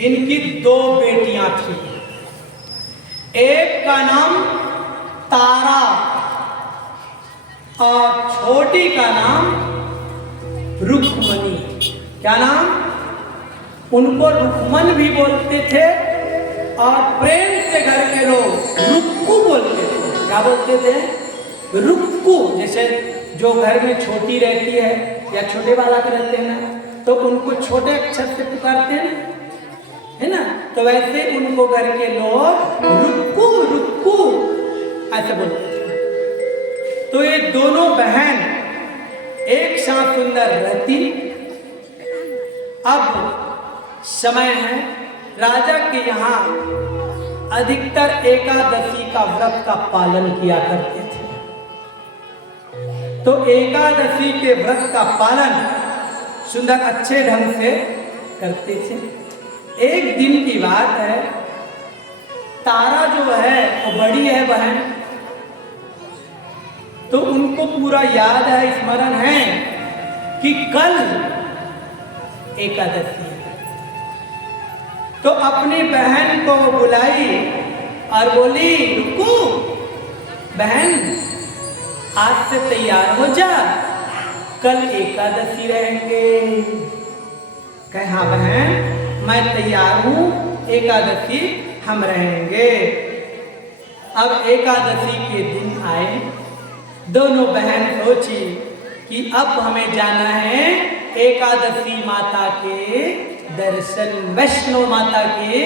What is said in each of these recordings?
इनकी दो बेटियां थी। एक का नाम तारा और छोटी का नाम रुक्मणी। क्या नाम? उनको रुक्मन भी बोलते थे और प्रेम से घर के लोग रुक्कू बोलते थे। क्या बोलते थे? रुक्कू। जैसे जो घर में छोटी रहती है या छोटे बालक रहते हैं ना, तो उनको छोटे अक्षर से पुकारते हैं, है ना? तो वैसे उनको घर के लोग रुक्कू रुक्कू ऐसे बोलते थे। तो ये दोनों बहन एक साथ सुंदर रहती। अब समय है, राजा के यहाँ अधिकतर एकादशी का व्रत का पालन किया करते थे। तो एकादशी के व्रत का पालन सुंदर अच्छे ढंग से करते थे। एक दिन की बात है, तारा जो है वो बड़ी है बहन, तो उनको पूरा याद है, स्मरण है कि कल एकादशी है। तो अपनी बहन को बुलाई और बोली, रुको बहन, आज से तैयार हो जा, कल एकादशी रहेंगे। कहे हाँ बहन, मैं तैयार हूं, एकादशी हम रहेंगे। अब एकादशी के दिन आए, दोनों बहन सोची कि अब हमें जाना है एकादशी माता के दर्शन, वैष्णो माता के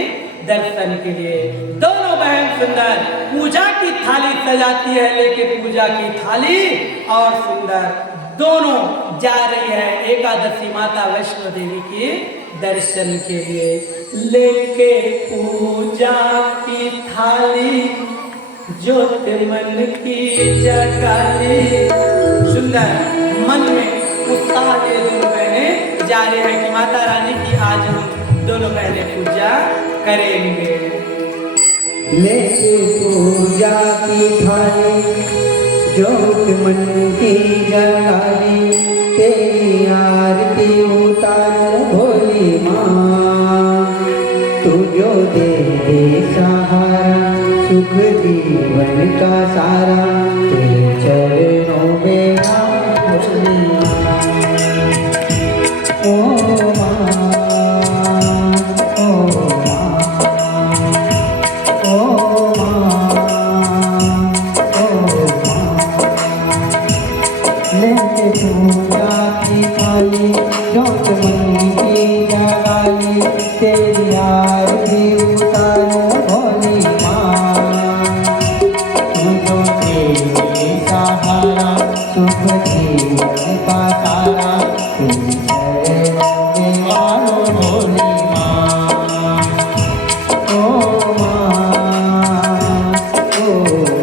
दर्शन के लिए। दोनों बहन सुंदर पूजा की थाली सजाती है, लेके पूजा की थाली, और सुंदर दोनों जा रही है एकादशी माता वैष्णो देवी के दर्शन के लिए। लेके पूजा की थाली, ज्योत मन की जगाली। सुंदर मन में उत्साह ये दोनों बहनें जा रहे हैं कि माता रानी की आज हम दोनों बहनें पूजा करेंगे। लेके पूजा की थाली, ज्योत मन की जगाली, तेरी आरती उतारो भोली माँ। तू जो दे दे सहारा, सुख जीवन का सारा, तेरे चरणों में ओ माँ, ओ माँ, ओ माँ, ओ माँ। लेके पूजा की थाली, ज्योत मन की जगाली, तेरी आरती उतारो भोली माँ। तू जो तेरे सहारा, सुख जीवन का सारा, तेरे चरणों में आलो भोली माँ। ओ माँ, ओ माँ।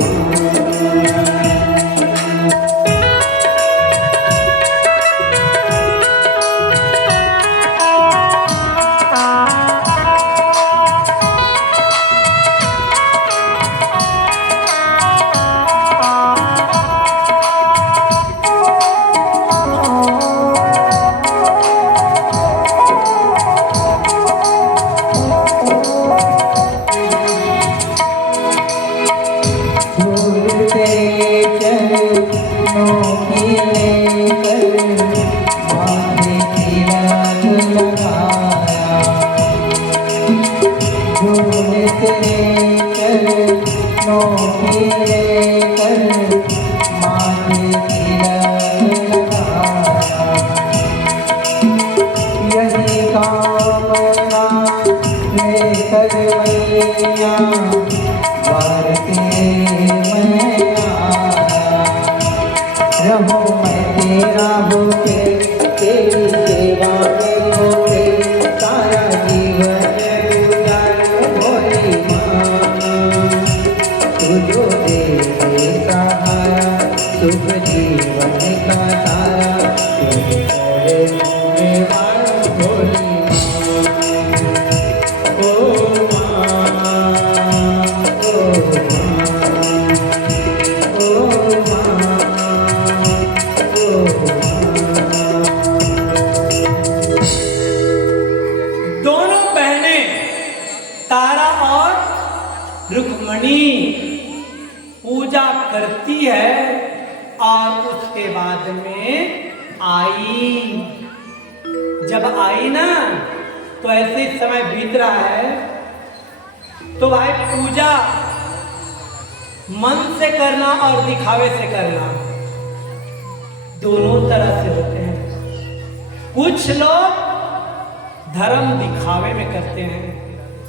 रुक्मणी पूजा करती है और उसके बाद में आई। जब आई ना तो ऐसे समय बीत रहा है, तो भाई पूजा मन से करना और दिखावे से करना दोनों तरह से होते हैं। कुछ लोग धर्म दिखावे में करते हैं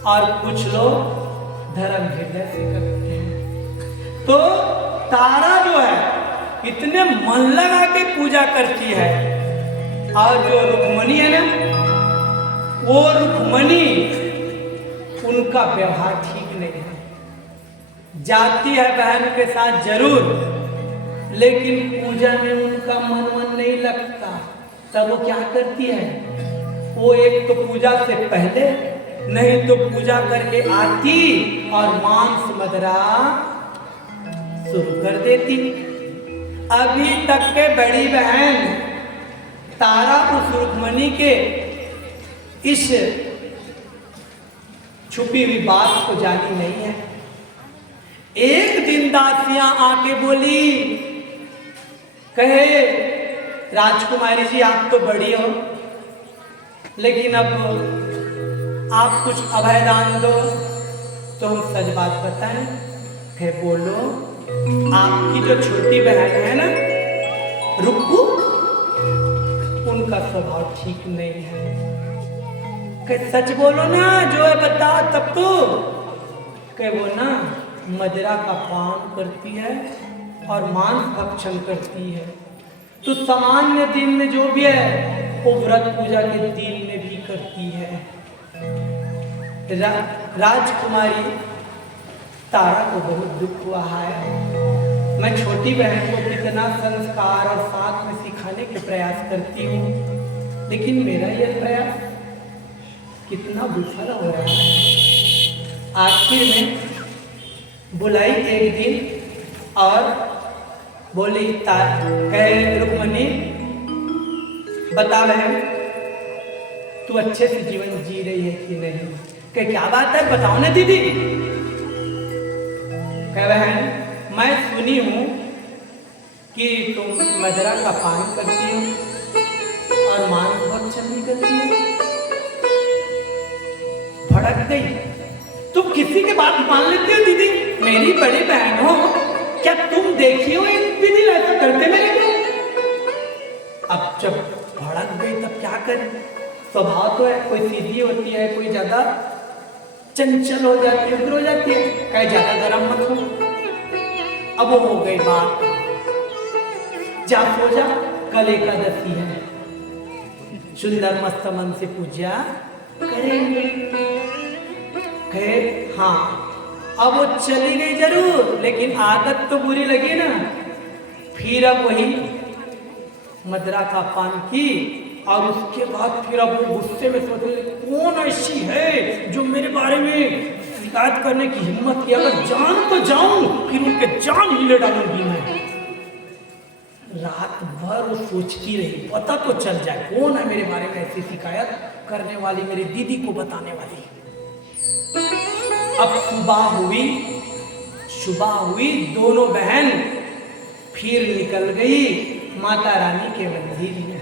और कुछ लोग धर्म हृदय से करते हैं। तो तारा जो है इतने मन लगा के पूजा करती है, और जो रुक्मणी है ना, वो रुक्मणी उनका व्यवहार ठीक नहीं है। जाती है बहन के साथ जरूर, लेकिन पूजा में उनका मन नहीं लगता। तब वो क्या करती है, वो एक तो पूजा से पहले नहीं तो पूजा करके आती और मांस मदरा शुरू कर देती। अभी तक के बड़ी बहन तारा उस रुक्मणी के इस छुपी हुई बात को जानी नहीं है। एक दिन दासियां आके बोली, कहे राजकुमारी जी आप तो बड़ी हो, लेकिन अब आप कुछ अभयदान दो तो हम सच बात बताएं। कहे बोलो, आपकी जो छोटी बहन है ना रुक्कू, उनका स्वभाव ठीक नहीं है। कहे सच बोलो ना, जो है बता तब तो। कहे वो ना मदिरा का पान करती है और मांस भक्षण करती है, तो सामान्य दिन में जो भी है वो व्रत पूजा के दिन में भी करती है। राजकुमारी तारा को बहुत दुख हुआ है। मैं छोटी बहन को कितना संस्कार और साथ में सिखाने के प्रयास करती हूँ, लेकिन मेरा यह प्रयास कितना विफल हो रहा है। आखिर में बुलाई एक दिन और बोली, कहे रुक्मणी बता बहन तू अच्छे से जीवन जी रही है कि नहीं। कहे क्या बात है, बताओ ना दीदी। कहे बहन मैं सुनी हूँ कि तुम मदिरा का पान करती हो और मांस भक्षण भी करती हो। भड़क गई, तुम किसी की बात मान लेती हो दीदी, मेरी बड़ी बहन हो, क्या तुम देखी हो एक दीदी ऐसा करते मेरे को। अब जब भड़क गई तब क्या करें, स्वभाव तो है, कोई सीधी होती है, कोई ज्यादा चंचल हो जाती है, उग्र हो जाती है। कहे ज्यादा गर्म मत हो। अब वो हो गई बात, जा सो जा, कल एकादशी है, सुंदर मस्त मन से पूजा करेंगे। कहे हाँ। अब वो चली गई जरूर, लेकिन आदत तो बुरी लगी ना। फिर अब वही मदिरा का पान की, और उसके बाद फिर अब वो गुस्से में सोच रही कौन ऐसी है जो मेरे बारे में शिकायत करने की हिम्मत की। अगर जान तो जाऊं, फिर उनके जान ही ले डालूंगी मैं। रात भर वो सोचती रही, पता तो चल जाए कौन है मेरे बारे में ऐसी शिकायत करने वाली, मेरी दीदी को बताने वाली। अब सुबह हुई, दोनों बहन फिर निकल गई माता रानी के मंदिर में।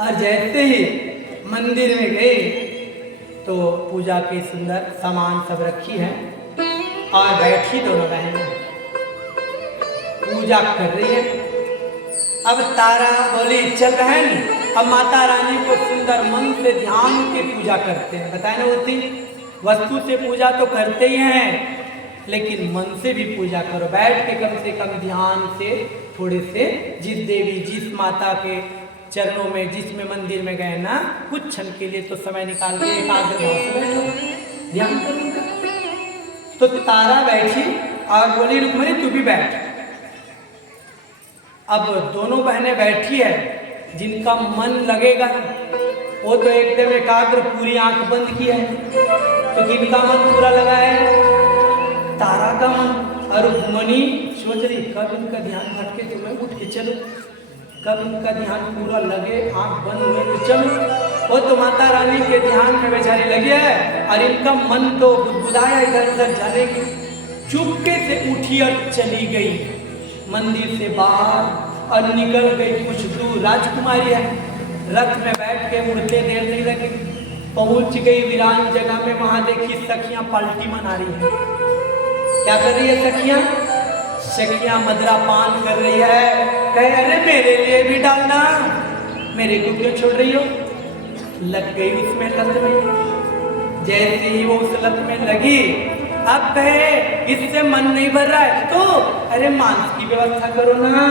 और जैसे ही मंदिर में गए तो पूजा के सुंदर सामान सब रखी है और बैठी दोनों बहनें पूजा कर रही है। अब तारा बोली चल बहन, अब माता रानी को सुंदर मन से ध्यान के पूजा करते हैं। बताए ना उसी वस्तु से पूजा तो करते ही हैं, लेकिन मन से भी पूजा करो, बैठ के कम से कम ध्यान से थोड़े से जिस देवी जिस माता के चरणों में जिसमें मंदिर में गए ना, कुछ क्षण के लिए तो समय निकाल के एकाग्र भाव से बैठो, ध्यान करूंगा। तो तारा बैठी और बोली रुक्मणी तू भी बैठ। अब दोनों बहनें बैठी है, जिनका मन लगेगा वो तो एकदम एकाग्र पूरी आंख बंद की है, तो किनका मन पूरा लगा है, तारा का मन। और रुक्मणी सोच रही कब इनका ध्यान भटके तो मैं उठ के चलूं, कब इनका ध्यान पूरा लगे आंख बंद हुए तो चलूं। वो तो माता रानी के ध्यान में बेचारी लगी है और इनका मन तो गुदगुदाया इधर उधर जाने की। चुपके से उठी और चली गई मंदिर से बाहर और निकल गई कुछ दूर। राजकुमारी है, रथ में बैठ के मुड़ते देर नहीं लगी, पहुंच गई वीरान जगह में। वहां देखी सखियां पाल्टी मना रही है। क्या कर रही है सखियां? सखियां मदरा पान कर रही है। कहे अरे मेरे लिए भी डालना, मेरे को क्यों छोड़ रही हो? लग गई उसमें लत में। जैसे ही वो उस लत में लगी, अब कहे इससे मन नहीं भर रहा है तो अरे मांस की व्यवस्था करो ना।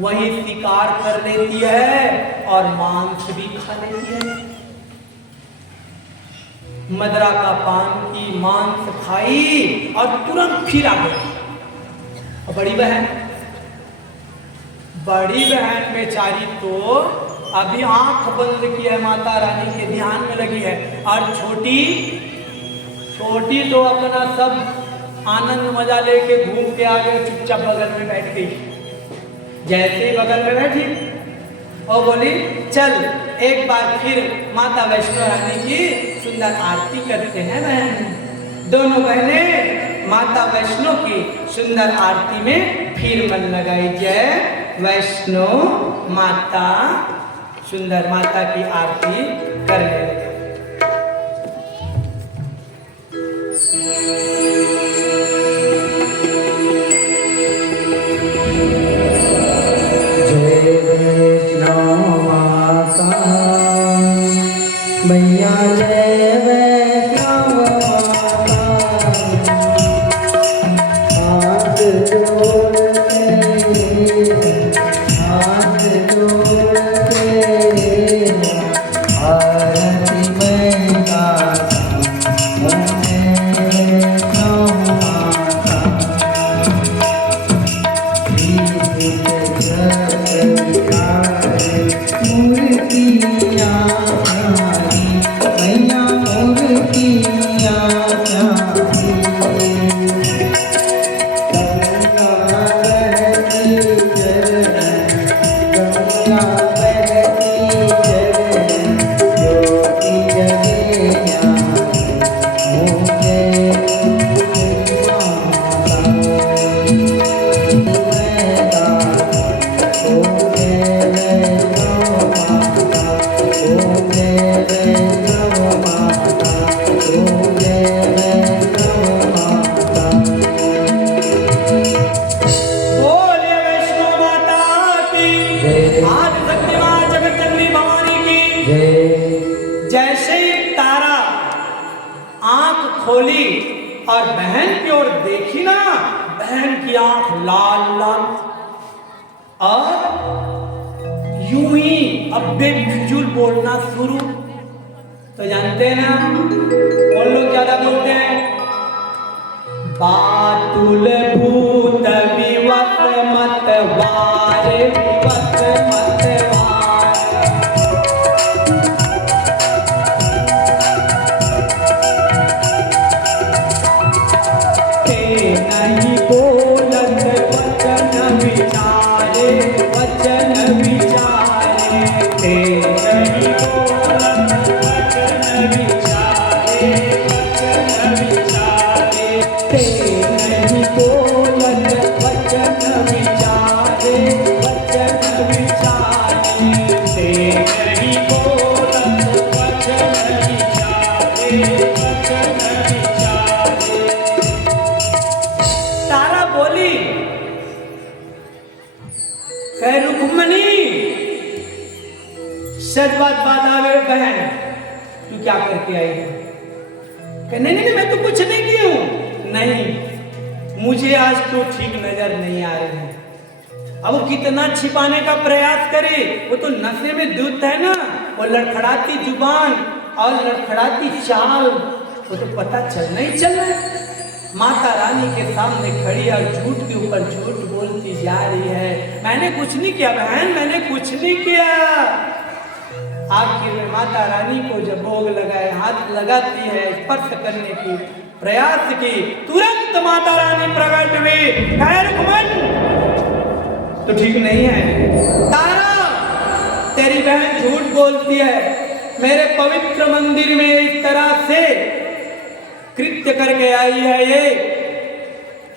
वही शिकार कर लेती है और मांस भी खा लेती है। मदरा का पान की, मांस खाई और तुरंत फिर आ गई। बड़ी बहन बेचारी तो अभी आंख बंद की है, माता रानी के ध्यान में लगी है। और छोटी तो अपना सब आनंद मजा लेके घूम के आ गए, चुपचाप बगल में बैठ गई। जैसे ही बगल में बैठी और बोली चल एक बार फिर माता वैष्णो रानी की सुंदर आरती करते हैं बहन। दोनों बहनें माता वैष्णो की सुंदर आरती में फिर मन लगाई। जय वैष्णो माता, सुंदर माता की आरती करने लगे। जय वैष्णो माता मैया, जय वैष्णो माता। हाथ जोड़ के आरती में गाता वैष्णो माता। मूर्तियाँ प्यारी मैया, मूर्तियाँ प्यारी। गंगा बहती चरण, गंगा बहती चरण, ज्योति जले मुझे जैसे ही तारा आंख खोली और बहन की ओर देखी ना, बहन की आंख लाल लाल और यूं ही अब बेफिजूल बोलना शुरू। तो जानते हैं ना कौन लोग ज्यादा बोलते हैं? बातुल भूत विवत मत वारे, विवत मत वारे। नहीं बोलत वचन विचारे, वचन विचारे। नहीं बोलत वचन विचारे, वचन विचारे। नहीं बोलत वचन विचारे, वचन विचारे। नहीं बोलत वचन विचारे, वचन विचारे। तारा बोली कह रुक्मणी, सच बात आवे बहन, तू क्या करके आई है? कह नहीं मैं तो कुछ नहीं की हूं। नहीं, मुझे आज तो ठीक नजर नहीं आ रही है। अब वो कितना छिपाने का प्रयास करे, वो तो नशे में धुत है ना। वो लड़खड़ाती जुबान और लड़खड़ाती चाल, वो तो पता चलना ही चल रहा है। माता रानी के सामने खड़ी और झूठ के ऊपर झूठ बोलती जा रही है। मैंने कुछ नहीं किया बहन, मैंने कुछ नहीं किया। आखिर में माता रानी को जब भोग लगाए, हाथ लगाती है, स्पर्श करने की प्रयास की, तुरंत माता रानी प्रकट हुई। खैर तो ठीक नहीं है तारा, तेरी बहन झूठ बोलती है। मेरे पवित्र मंदिर में इस तरह से कृत्य करके आई है ये,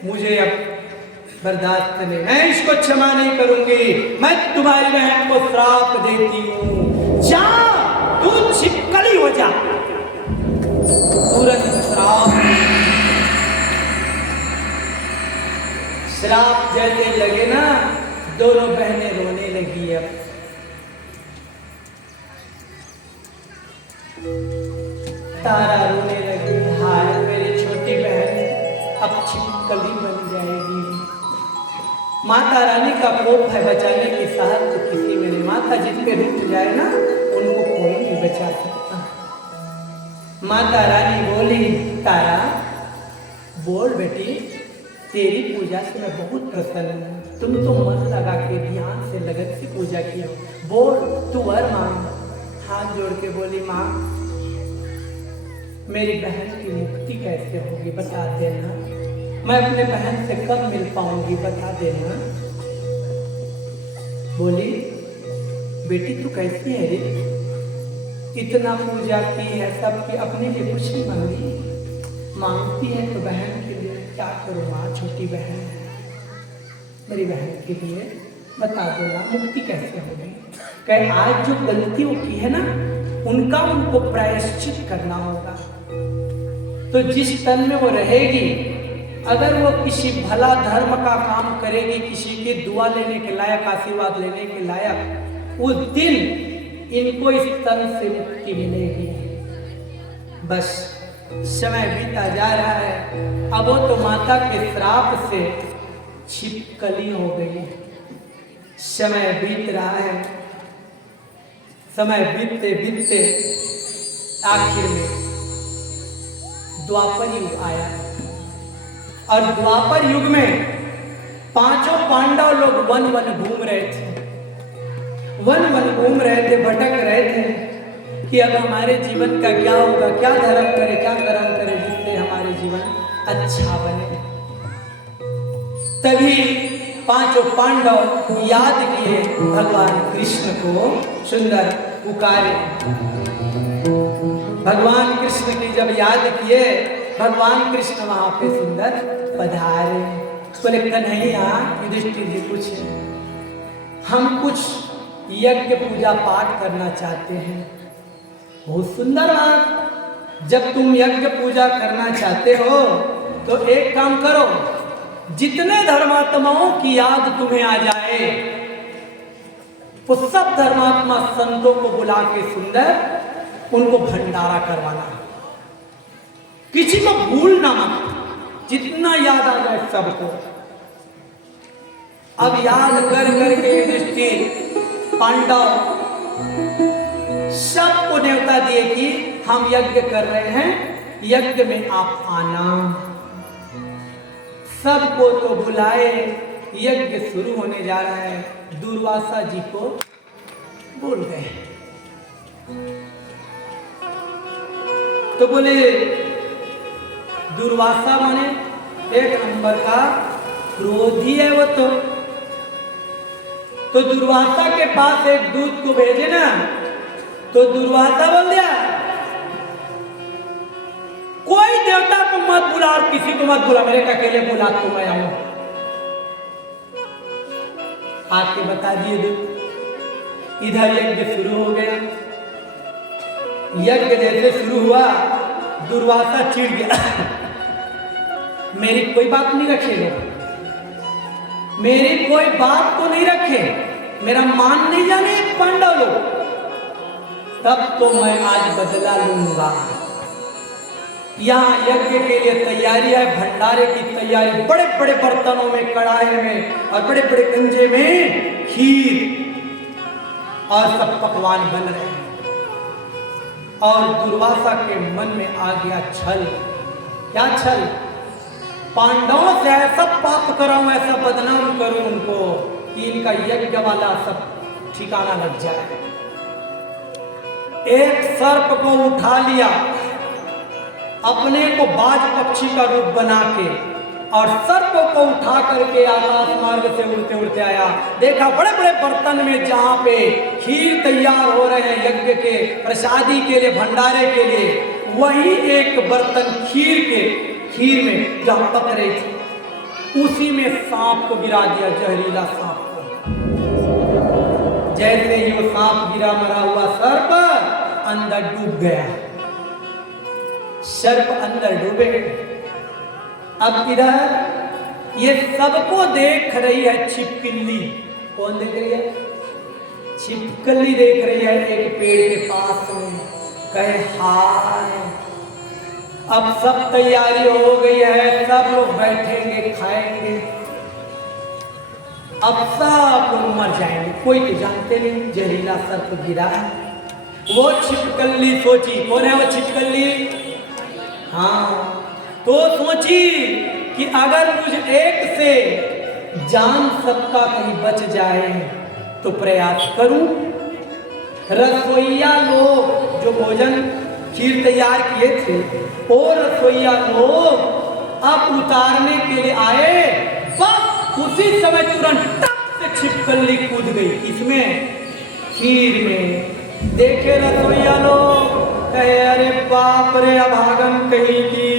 मुझे अब बर्दाश्त नहीं, मैं इसको क्षमा नहीं करूंगी। मैं तुम्हारी बहन को श्राप देती हूं, जा तू छिपकली हो जा। तुरंत श्राप जैसे लगे ना, दोनों बहनें रोने लगी। अब तारा रोने लगी, हाय मेरी छोटी बहन अब छिपकली बन जाएगी। माता रानी का कोप है, बचाने की साहस तो किसी में नहीं। माता जिन पे रुक जाए ना, उनको कोई नहीं बचा सकता। माता रानी बोली, तारा बोल बेटी, तेरी पूजा से मैं बहुत प्रसन्न हूँ। तुम तो मन लगा के ध्यान से लगन से पूजा किया, बोल तू वर मांग। हाथ जोड़ के बोली, माँ मेरी बहन की मुक्ति कैसे होगी बता देना, मैं अपने बहन से कब मिल पाऊंगी बता देना। बोली, बेटी तू कैसी है रे, इतना पूजा की है सबकी, अपने लिए कुछ नहीं मांगी, मांगती है तो बहन के लिए क्या करूँ माँ, छोटी बहन है मेरी, बहन के लिए बता दो ना मुक्ति कैसे होगी। कहे आज जो गलतियों की है ना, उनका उनको प्रायश्चित करना होगा। तो जिस तन में वो रहेगी, अगर वो किसी भला धर्म का काम करेगी, किसी की दुआ लेने के लायक, आशीर्वाद लेने के लायक, उस दिन इनको इस तन से मुक्ति मिलेगी। बस समय बीता जा रहा है, अब वो तो माता के श्राप से छिपकली हो गई। समय बीत रहा है, समय बीतते बीतते आखिर में द्वापर युग आया, और द्वापर युग में पांचों पांडव लोग वन वन घूम रहे थे, वन वन घूम रहे थे, भटक रहे थे कि अब हमारे जीवन का क्या होगा, क्या धर्म करे, क्या कर्म करे जिससे हमारे जीवन अच्छा बने। तभी पांचों पांडव याद किए भगवान कृष्ण को, सुंदर पुकारे। भगवान कृष्ण की जब याद किए, भगवान कृष्ण वहां पे सुंदर पधारे। बोले, कन्हैया युधिष्ठिर जी कुछ हम कुछ यज्ञ पूजा पाठ करना चाहते हैं। बहुत सुंदर बात, जब तुम यज्ञ पूजा करना चाहते हो तो एक काम करो, जितने धर्मात्माओं की याद तुम्हें आ जाए वो सब धर्मात्मा संतों को बुला के सुंदर उनको भंडारा करवाना, किसी को भूलना मत, जितना याद आ जाए सबको। अब याद कर करके युधिष्ठिर पांडव सबको न्योता दिए कि हम यज्ञ कर रहे हैं, यज्ञ में आप आना। सबको तो बुलाए, यज्ञ शुरू होने जा रहा है। दुर्वासा जी को बोल गए, तो बोले दुर्वासा माने एक नंबर का क्रोधी है वो तो दुर्वासा के पास एक दूत को भेजे ना, तो दुर्वासा बोल दिया कोई देवता को मत बुला और किसी को मत बुला, मेरे अकेले बुला तो मैं आऊं। आके बता दिए दूत, इधर यज्ञ शुरू हो गया। यज्ञ जैसे शुरू हुआ, दुर्वासा चिढ़ गया मेरी कोई बात नहीं रखेगा, मेरी कोई बात तो नहीं रखे, मेरा मान नहीं जाने पांडव लोग, तब तो मैं आज बदला लूंगा। यहाँ यज्ञ के लिए तैयारी है, भंडारे की तैयारी, बड़े बड़े बर्तनों में, कढ़ाई में और बड़े बड़े गंजे में खीर और सब पकवान बन रहे हैं। और दुर्वासा के मन में आ गया छल। क्या छल? पांडवों से ऐसा पाप कराऊं, ऐसा बदनाम करूं उनको कि इनका यज्ञ वाला सब ठिकाना लग जाए। एक सर्प को उठा लिया, अपने को बाज पक्षी का रूप बना के और सर्प को उठा करके आकाश मार्ग से उड़ते उड़ते आया। देखा बड़े बड़े बर्तन में जहाँ पे खीर तैयार हो रहे हैं यज्ञ के प्रसादी के लिए, भंडारे के लिए, वही एक बर्तन खीर में जहाँ पक रही थी, उसी में सांप को गिरा दिया, जहरीला सांप को। जैसे ही वो सांप गिरा, मरा हुआ सर्प अंदर डूब गया। सर्प अंदर डूबे। अब इधर ये सबको देख रही है छिपकली। कौन देख रही है? छिपकली देख रही है एक पेड़ के पास में। कहे हाय, अब सब तैयारी हो गई है, सब लोग बैठेंगे, खाएंगे, अब सब लोग मर जाएंगे। कोई तो जानते नहीं जहरीला सर्प गिरा है। वो छिपकली सोची, कौन है वो छिपकली? हाँ, तो सोची कि अगर मुझे एक से जान सबका कहीं बच जाए तो प्रयास करूं। रसोइया लोग जो भोजन खीर तैयार किए थे, और रसोइया लोग अब उतारने के लिए आए, बस उसी समय तुरंत टक से छिपकली कूद गई इसमें, खीर में। देखे रसोइया लोग, कहे अरे बाप रे, अभागन कहीं की,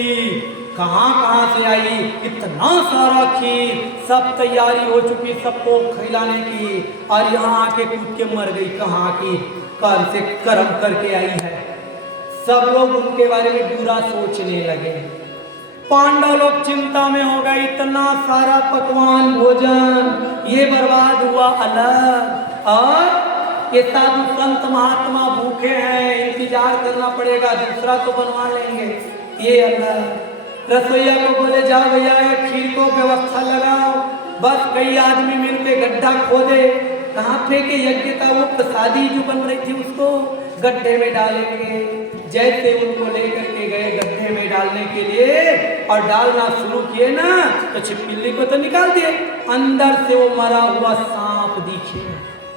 कहाँ से आई इतना सारा खीर, सब तैयारी हो चुकी सबको खिलाने की, और यहाँ आके कूद के मर गई। कहाँ की, कल से कर्म करके आई है। सब लोग उनके बारे में बुरा सोचने लगे। पांडव लोग चिंता में हो गए, इतना सारा पकवान भोजन ये बर्बाद हुआ अलग, और ये साधु संत महात्मा भूखे हैं, इंतजार करना पड़ेगा, दूसरा तो बनवा लेंगे, ये अलग। रसोईया को बोले जाओ भैया खीर को व्यवस्था लगाओ, बस कई आदमी मिलके गड्ढा खोदे, कहाँ फेंके यज्ञ का वो प्रसादी जो बन रही थी उसको गड्ढे में डालेंगे। जैसे उनको लेकर के गए गड्ढे में डालने के लिए और डालना शुरू किए ना, तो छिपकली को तो निकाल दिए, अंदर से वो मरा हुआ सांप दिखे।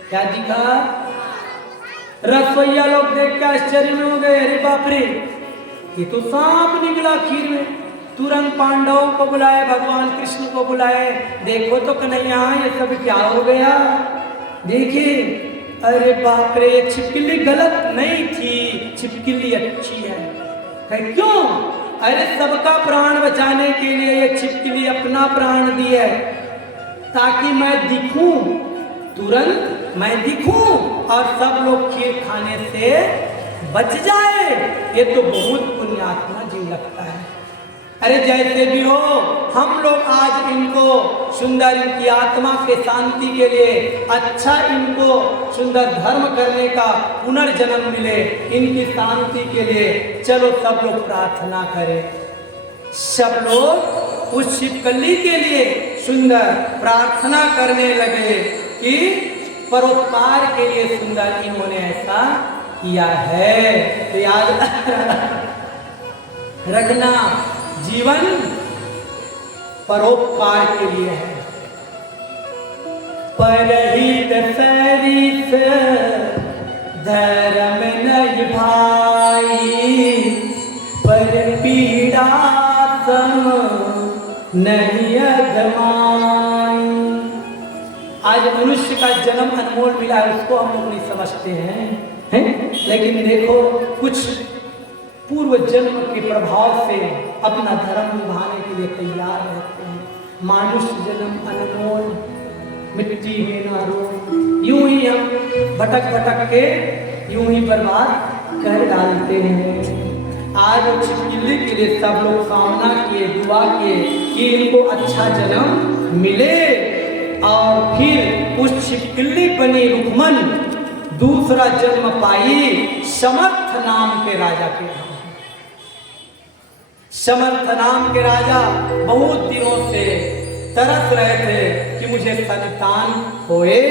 क्या दिखा? रसोईया लोग देख के आश्चर्य में हो गए, अरे बाप रे, ये तो सांप निकला खीर में। तुरंत पांडवों को बुलाए, भगवान कृष्ण को बुलाए, देखो तो कन्हैया ये सब क्या हो गया। देखिए, अरे बाप रे, ये छिपकली गलत नहीं थी, छिपकली अच्छी है। क्यों? अरे सबका प्राण बचाने के लिए ये छिपकली अपना प्राण दी है, ताकि मैं दिखूं, तुरंत मैं दिखूं और सब लोग खीर खाने से बच जाए। ये तो बहुत पुण्यात्मा जीव लगता है। अरे जैसे भी हो, हम लोग आज इनको सुंदर, इनकी आत्मा के शांति के लिए अच्छा, इनको सुंदर धर्म करने का पुनर्जन्म मिले, इनकी शांति के लिए चलो सब लोग प्रार्थना करें। सब लोग उस छिपकली के लिए सुंदर प्रार्थना करने लगे कि परोपकार के लिए सुंदर इन्होंने ऐसा किया है। तो याद रखना, जीवन परोपकार के लिए है। परहित सरिस धर्म नहीं भाई, पर पीड़ा सम नहीं अधमाई। आज मनुष्य का जन्म अनमोल मिला है, उसको हम लोग नहीं समझते हैं? लेकिन देखो, कुछ पूर्व जन्म के प्रभाव से अपना धर्म निभाने के लिए तैयार रहते हैं। मानुष्य जन्म अनमोल, मिट्टी में ना रो, यूं ही हम भटक भटक के यूं ही बर्बाद कर डालते हैं। आज वो छिपकली के लिए सब लोग कामना किए, दुआ किए कि इनको अच्छा जन्म मिले, और फिर उस छिपकली बनी रुक्मन दूसरा जन्म पाई समर्थ नाम के राजा के नाम। समर्थ नाम के राजा बहुत दिनों से तरस रहे थे कि मुझे संतान होए,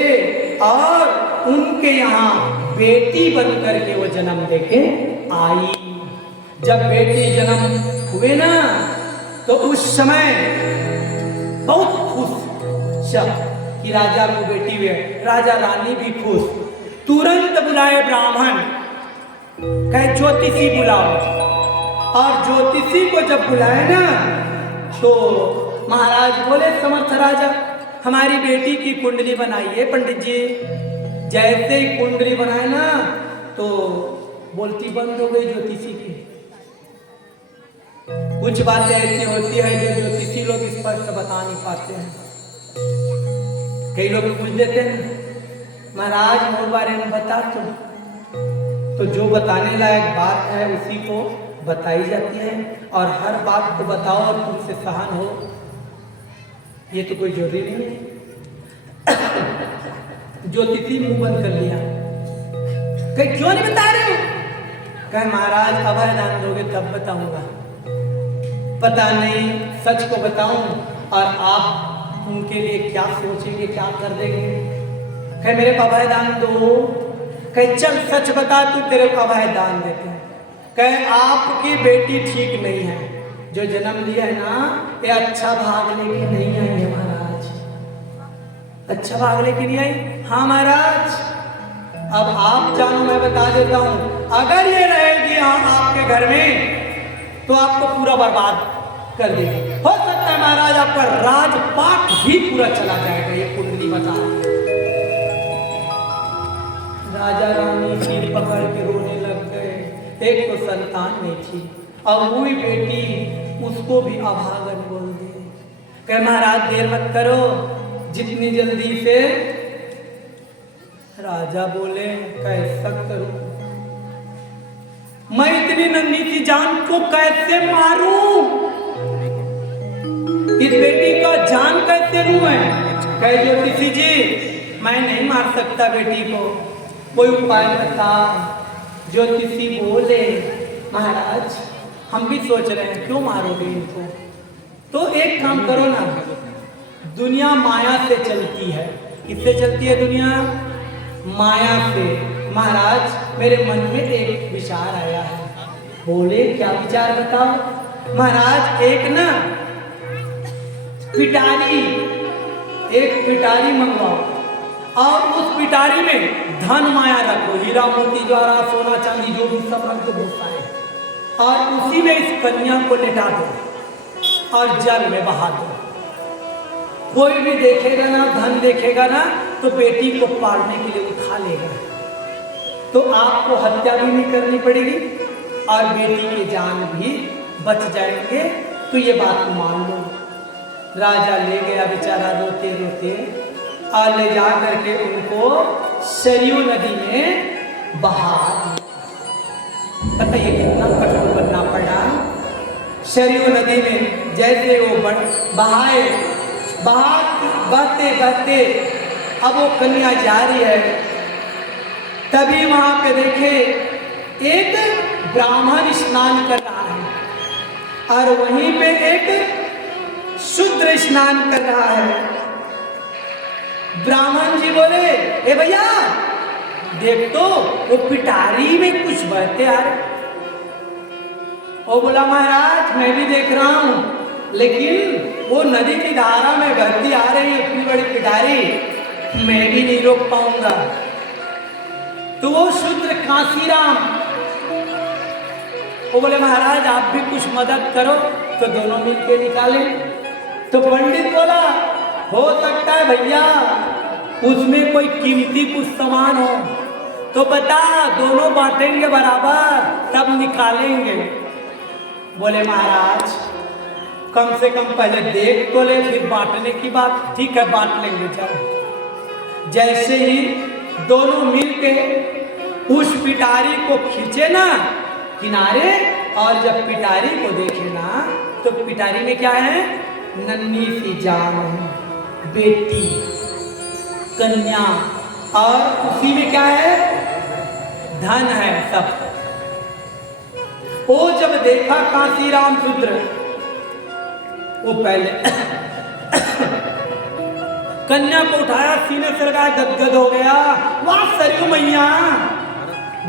और उनके यहाँ बेटी बनकर के वो जन्म देके आई। जब बेटी जन्म हुए ना, तो उस समय बहुत खुश सब कि राजा को बेटी हुए। राजा रानी भी खुश, तुरंत बुलाए ब्राह्मण, कहे ज्योतिषी बुलाओ। और ज्योतिषी को जब बुलाए ना, तो महाराज बोले समर्थ राजा, हमारी बेटी की कुंडली बनाइए पंडित जी। जैसे ही कुंडली बनाए ना तो बोलती बंद हो गई ज्योतिषी की। कुछ बातें ऐसी होती है जो ज्योतिषी लोग स्पष्ट बता नहीं पाते हैं। कई लोग पूछ देते हैं महाराज मोर बारे में बता तो जो बताने लायक बात है उसी को बताई जाती है, और हर बात को बताओ और तुमसे सहन हो, ये तो कोई जरूरी नहीं है। ज्योतिषी मुंह बंद कर लिया, कहीं क्यों नहीं बता रहे हो? कहे महाराज अभय दान दोगे तब बताऊंगा। पता नहीं सच को बताऊं और आप उनके लिए क्या सोचेंगे, क्या कर देंगे। कहे मेरे को अभय दान दो। कहे चल सच बता, तू तेरे को अभय दान देते हैं। कहे आपकी बेटी ठीक नहीं है, जो जन्म लिया है ना ये अच्छा भाग लेके नहीं आई है महाराज। अच्छा भाग लेके नहीं आई? हाँ महाराज। अब आप जानो मैं बता देता हूं, अगर ये रहेगी आपके घर में तो आपको पूरा बर्बाद कर देगी। हो सकता है महाराज आपका राजपाट भी पूरा चला जाएगा, ये कुंडली बता रही है। राजा रानी सिर पकड़ के रोने लग गए। एक तो संतान नहीं थी और वो भी बेटी, उसको भी अभागन बोल दिए। कहे महाराज देर मत करो, जितनी जल्दी से। राजा बोले कैसा करूं, मैं इतनी नन्ही सी जान को कैसे मारूं? इस बेटी का जान कैसे लूं मैं? कहे ज्योतिषी जी मैं नहीं मार सकता बेटी को, कोई उपाय बता। ज्योतिषी बोले महाराज हम भी सोच रहे हैं क्यों मारोगे इनको, तो एक काम करो ना, दुनिया माया से चलती है। किससे चलती है दुनिया? माया से। महाराज मेरे मन में एक विचार आया है। बोले क्या विचार बताओ? महाराज एक ना पिटारी मंगवाओ और उस पिटारी में धन माया रखो, हीरा मोती जवाहरात सोना चांदी जो भी सब रख दो बहुत सारे, और उसी में इस कन्या को लेटा दो और जल में बहा दो। कोई भी देखेगा ना, धन देखेगा ना तो बेटी को पालने के लिए उठा लेगा, तो आपको हत्या भी नहीं करनी पड़ेगी और बेटी की जान भी बच जाएंगे। तो ये बात मान लो। राजा ले गया बेचारा रोते रोते और ले जा करके उनको सरयू नदी में बहा दिया। बताइए कितना कठोर बनना पड़ा। सरयू नदी में जैसे वो बहाए, बहते बहते अब वो कन्या जा रही है, तभी वहां पे देखे एक ब्राह्मण स्नान कर रहा है और वहीं पे एक शूद्र स्नान कर रहा है। ब्राह्मण जी बोले ए भैया देख तो वो पिटारी में कुछ बहते आ रहे। वो बोला महाराज मैं भी देख रहा हूं, लेकिन वो नदी की धारा में बहती आ रही है इतनी बड़ी पिटारी, मैं भी नहीं रोक पाऊंगा। तो वो शूद्र कांसीराम वो बोले महाराज आप भी कुछ मदद करो, तो दोनों मिलके निकाले। तो पंडित बोला हो सकता है भैया उसमें कोई कीमती कुछ सामान हो, तो बता दोनों बांटेंगे बराबर तब निकालेंगे। बोले महाराज कम से कम पहले देख तो ले, फिर बांटने की बात। ठीक है बांट लेंगे चलो। जैसे ही दोनों मिलके उस पिटारी को खींचे ना किनारे, और जब पिटारी को देखे ना तो पिटारी में क्या है? नन्ही सी जान है, बेटी कन्या, और उसी में क्या है? धन है सब। वो जब देखा कांसीराम शूद्र, वो पहले कन्या को उठाया, सीने से लगाया, गदगद हो गया। वाह सरयू मैया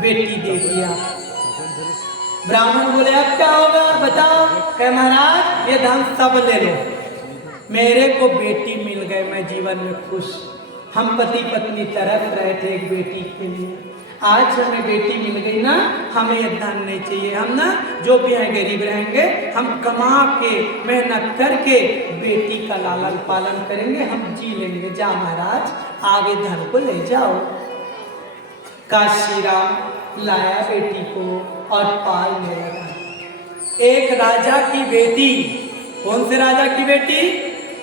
बेटी दे दिया। ब्राह्मण बोले अब क्या होगा बताओ? कहे महाराज ये धन सब ले लो, मेरे को बेटी मिल गए, मैं जीवन में खुश। हम पति पत्नी तरस रहे थे एक बेटी के लिए। आज हमें बेटी मिल गई ना, हमें ये धन नहीं चाहिए। हम ना जो भी है गरीब रहेंगे, हम कमा के मेहनत करके बेटी का लालन पालन करेंगे, हम जी लेंगे। जा महाराज आगे धन को ले जाओ। काशीराम लाया बेटी को और पालने लगा। एक राजा की बेटी, कौन से राजा की बेटी?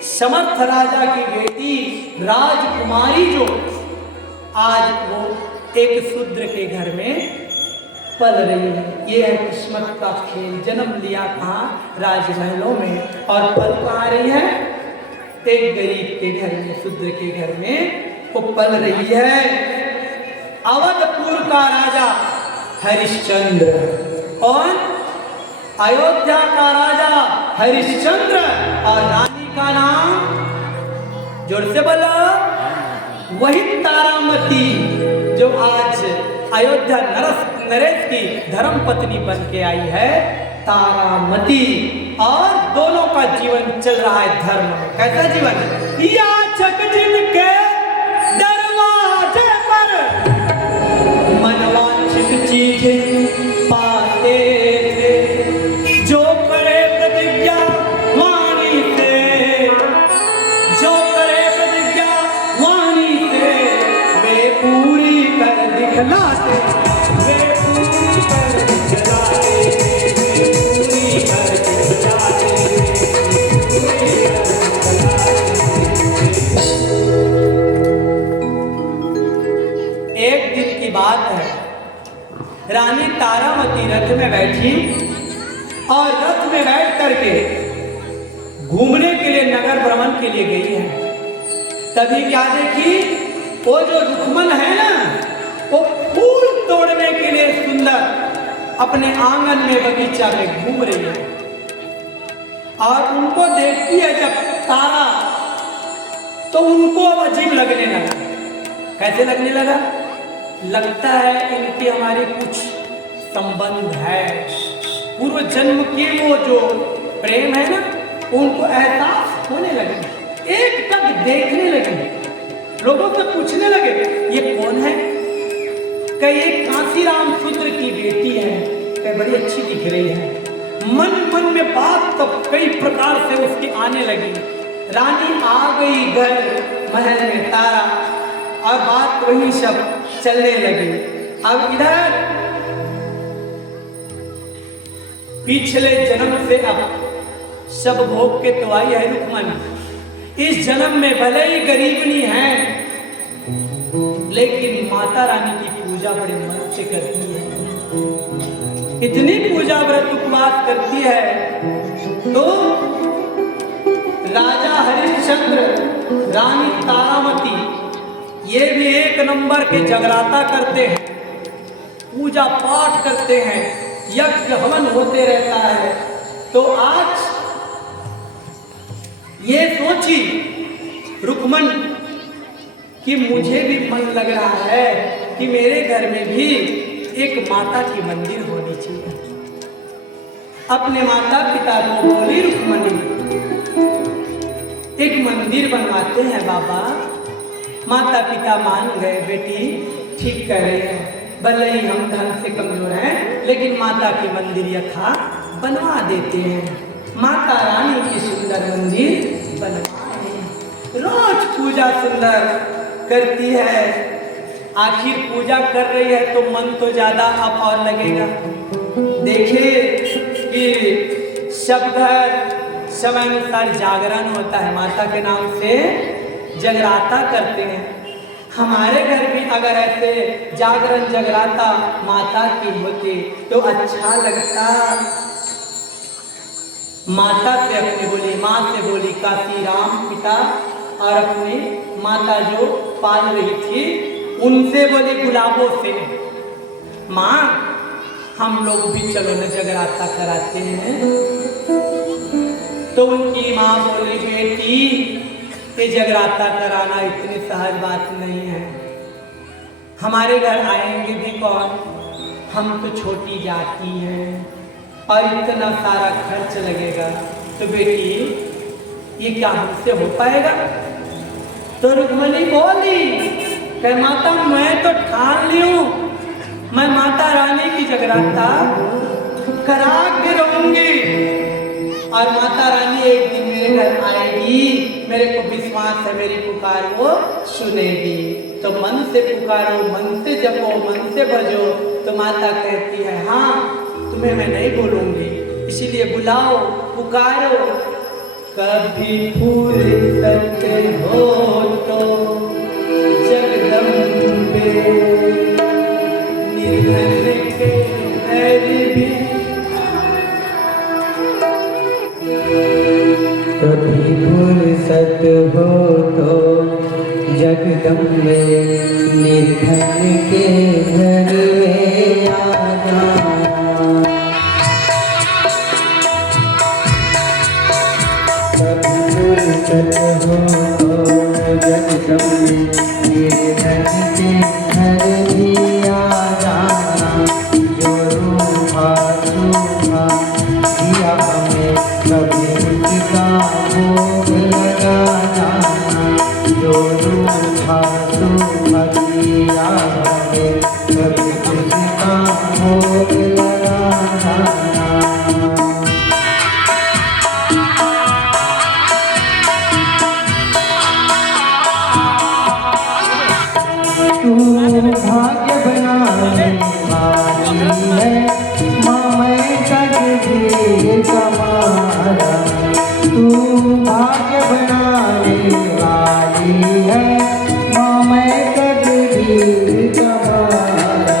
समर्थ राजा की बेटी राजकुमारी, जो आज वो एक शूद्र के घर में पल रही है। ये है किस्मत का खेल। जन्म लिया कहाँ? राजमहलों में, और पल कहाँ रही है? एक गरीब के घर में, शूद्र के घर में वो पल रही है। अवधपुर का राजा हरिश्चंद्र और अयोध्या का राजा हरिश्चंद्र, और रानी का नाम जोर से बोलो, वही तारामती, जो आज अयोध्या नरेश की धर्म पत्नी बन के आई है, तारामती। और दोनों का जीवन चल रहा है धर्म में। कैसा जीवन? याचक जिनके दरवाजे पर मनवांछित चीजें पाते थे, जो करे प्रतिज्ञा वाणी से, जो करे प्रतिज्ञा वाणी से, वे पूरी कर दिखलाते, वे पूरी कर दिखलाते, वे पूरी कर दिखलाते, पूरी कर दिखलाते। एक दिन की बात है, रानी तारामती रथ में बैठी और रथ में बैठ करके घूमने के लिए, नगर भ्रमण के लिए गई है। तभी क्या देखी? वो जो रुक्मन है ना, वो फूल तोड़ने के लिए सुंदर अपने आंगन में, बगीचा में घूम रही है। और उनको देखती है जब तारा, तो उनको अब अजीब लगने लगा। कैसे लगने लगा? लगता है इनकी हमारी कुछ संबंध है, पूर्व जन्म की वो जो प्रेम है ना, उनको एहसास होने लगे। एक तक देखने लगे, लोगों से पूछने लगे ये कौन है? कहीं ये कांसीराम शूद्र की बेटी है, कहीं बड़ी अच्छी दिख रही है। मन मन में बात तो कई प्रकार से उसकी आने लगी। रानी आ गई घर महल में, तारा, और बात वही सब चलने लगी। अब इधर पिछले जन्म से अब सब भोग के तो आई है रुक्मन। इस जन्म में भले ही गरीबनी है, लेकिन माता रानी की पूजा बड़े मन से करती है। इतनी पूजा व्रत उपवास करती है, तो राजा हरिश्चंद्र, रानी तारामती, ये भी एक नंबर के जगराता करते हैं, पूजा पाठ करते हैं, यज्ञ हवन होते रहता है। तो आज ये सोची रुक्मन कि मुझे भी मन लग रहा है कि मेरे घर में भी एक माता की मंदिर होनी चाहिए। अपने माता पिता को बोली रुक्मणी, एक मंदिर बनवाते हैं बाबा। माता पिता मान गए, बेटी ठीक कह रहे हैं, भले ही हम धन से कमजोर हैं, लेकिन माता की मंदिर यथा बनवा देते हैं। माता रानी की सुंदर मंदिर बनवाए, रोज पूजा सुंदर करती है। आखिर पूजा कर रही है तो मन तो ज्यादा अब और लगेगा। देखिए कि सब घर समय अनुसार जागरण होता है, माता के नाम से जगराता करते हैं। हमारे घर भी अगर ऐसे जागरण जगराता माता की होती तो अच्छा लगता। माता से अपनी बोली, माँ से बोली काशीराम पिता, और अपनी माता जो पाल रही थी उनसे बोली गुलाबों से, माँ हम लोग भी चलो न जगराता कराते हैं। तो उनकी माँ बोली, बेटी ये जगराता कराना इतनी सहज बात नहीं है, हमारे घर आएंगे भी कौन, हम तो छोटी जाति हैं और इतना सारा खर्च लगेगा, तो बेटी ये क्या हमसे हो पाएगा? तो रुक्मणी बोली कह माता मैं तो ठान ली हूं, मैं माता रानी की जगराता करा के रहूंगी और माता रानी एक दिन मेरे घर आएगी, मेरे को विश्वास है मेरी पुकार वो सुनेगी। तो मन से पुकारो, मन से जपो, मन से भजो। तो माता कहती है हाँ तुम्हें मैं नहीं बोलूंगी, इसीलिए बुलाओ पुकारो। कभी फुर्सत हो तो जगदम्बे निर्धन के घर भी। कभी फुर्सत हो तो जगदम्बे निर्धन के घर में आ जाना। कभी फुर्सत हो तो जगदम्बे निर्धन के घर भी आ जाना। जो रूठा सूखा दिया हमें कभी उसका भोग लगा जाना। जो रूठा सूखा दिया हमें कभी उसका भोग लगा जाना। तू भाग्य बनाने वाली है माँ मैं तकदीर कमारा। तू भाग्य बनाने वाली है माँ मैं तकदीर कमारा।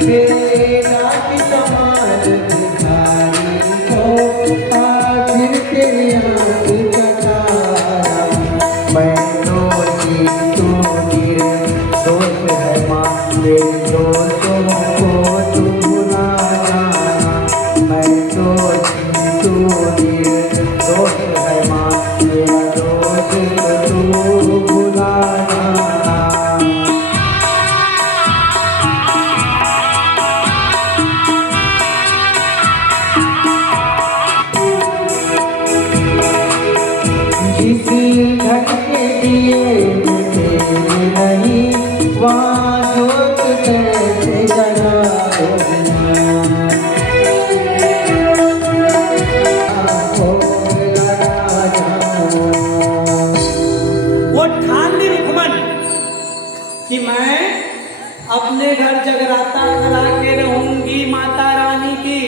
तेरे राज समाज भिखारी को आखिर तेरी आँख का तारा। मैं दोषी तू दोस्त है माँ तेरे दोस्तों को तू भुला जाना। मैं दोषी तू दोस्त है माँ तेरा दोस्त तू भुला जाना। जिस घर के दिए नहीं वहाँ जोत कैसे जला वो ठान ली रुक्मन कि मैं अपने घर जगराता करा के रहूंगी माता रानी की।